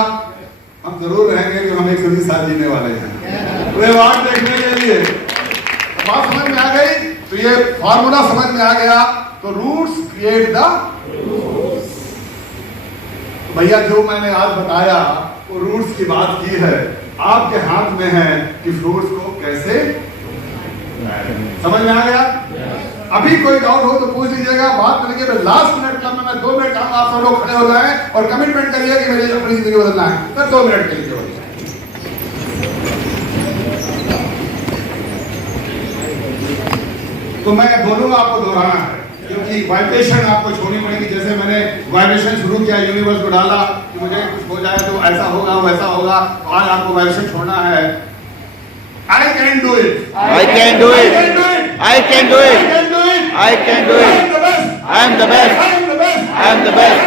हम जरूर रहेंगे कि हम एक सदी साथ जीने वाले हैं, पूरे अवार्ड देखने के लिए। तो बात समझ में आ गई, तो ये फॉर्मूला समझ में आ गया। तो रूट्स क्रिएट द, भैया जो मैंने आज बताया वो रूट्स की बात की है, आपके हाथ में है कि फ्रूट्स को कैसे, समझ में आ गया? अभी कोई डाउट हो तो पूछ लीजिएगा, बात करके लास्ट मिनट का मैं 2 मिनट चाहूंगा, आप सब लोग खड़े हो जाएं और कमिटमेंट करिए कि मेरी अपनी जिंदगी बदलना है। मैं 2 मिनट के लिए केवल, तो मैं बोलूंगा, आपको दोहराना है, क्योंकि वाइब्रेशन आपको छोड़नी पड़ेगी। जैसे मैंने वाइब्रेशन शुरू किया, यूनिवर्स को डाला कि मुझे कुछ हो जाए तो ऐसा होगा वैसा होगा, तो आज आपको वाइब्रेशन छोड़ना है। I can do it. I can do it. I can do it. I can do it. I am the best. I am the best. I am the best.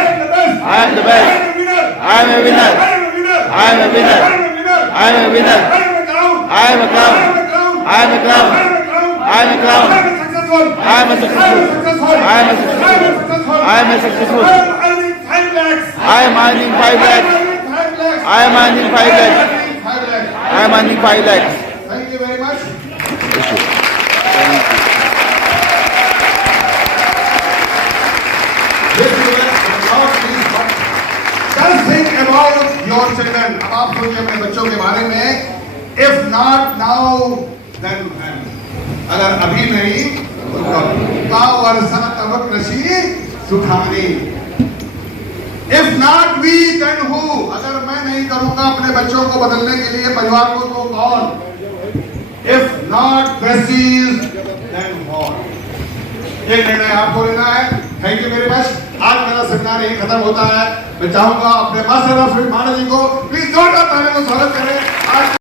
I am the best. I am a winner. I am a winner. I am a winner. I am a clown. I am a clown. I am a clown. I am a successful. I am a successful. I am a successful. I am earning 5 lakhs. I am earning 5 lakhs. I am earning 5 lakhs. Thank you very much. Just think about your children. अब आप सोचिए अपने बच्चों के बारे में. If not now, then when? अगर अभी नहीं तो कब? का वर्षा तब कृषि Sukhani. If not we, then who? अगर मैं नहीं करूँगा अपने बच्चों को बदलने के लिए, परिवार को, तो कौन? If not prestige, then what? ये निर्णय आपको लेना है। Thank you very much. आज मेरा सेमिनार यही खत्म होता है। मैं चाहूंगा अपने मास्टर ऑफ मानव जी को प्लीज जोरदार तालियों से स्वागत करें। आज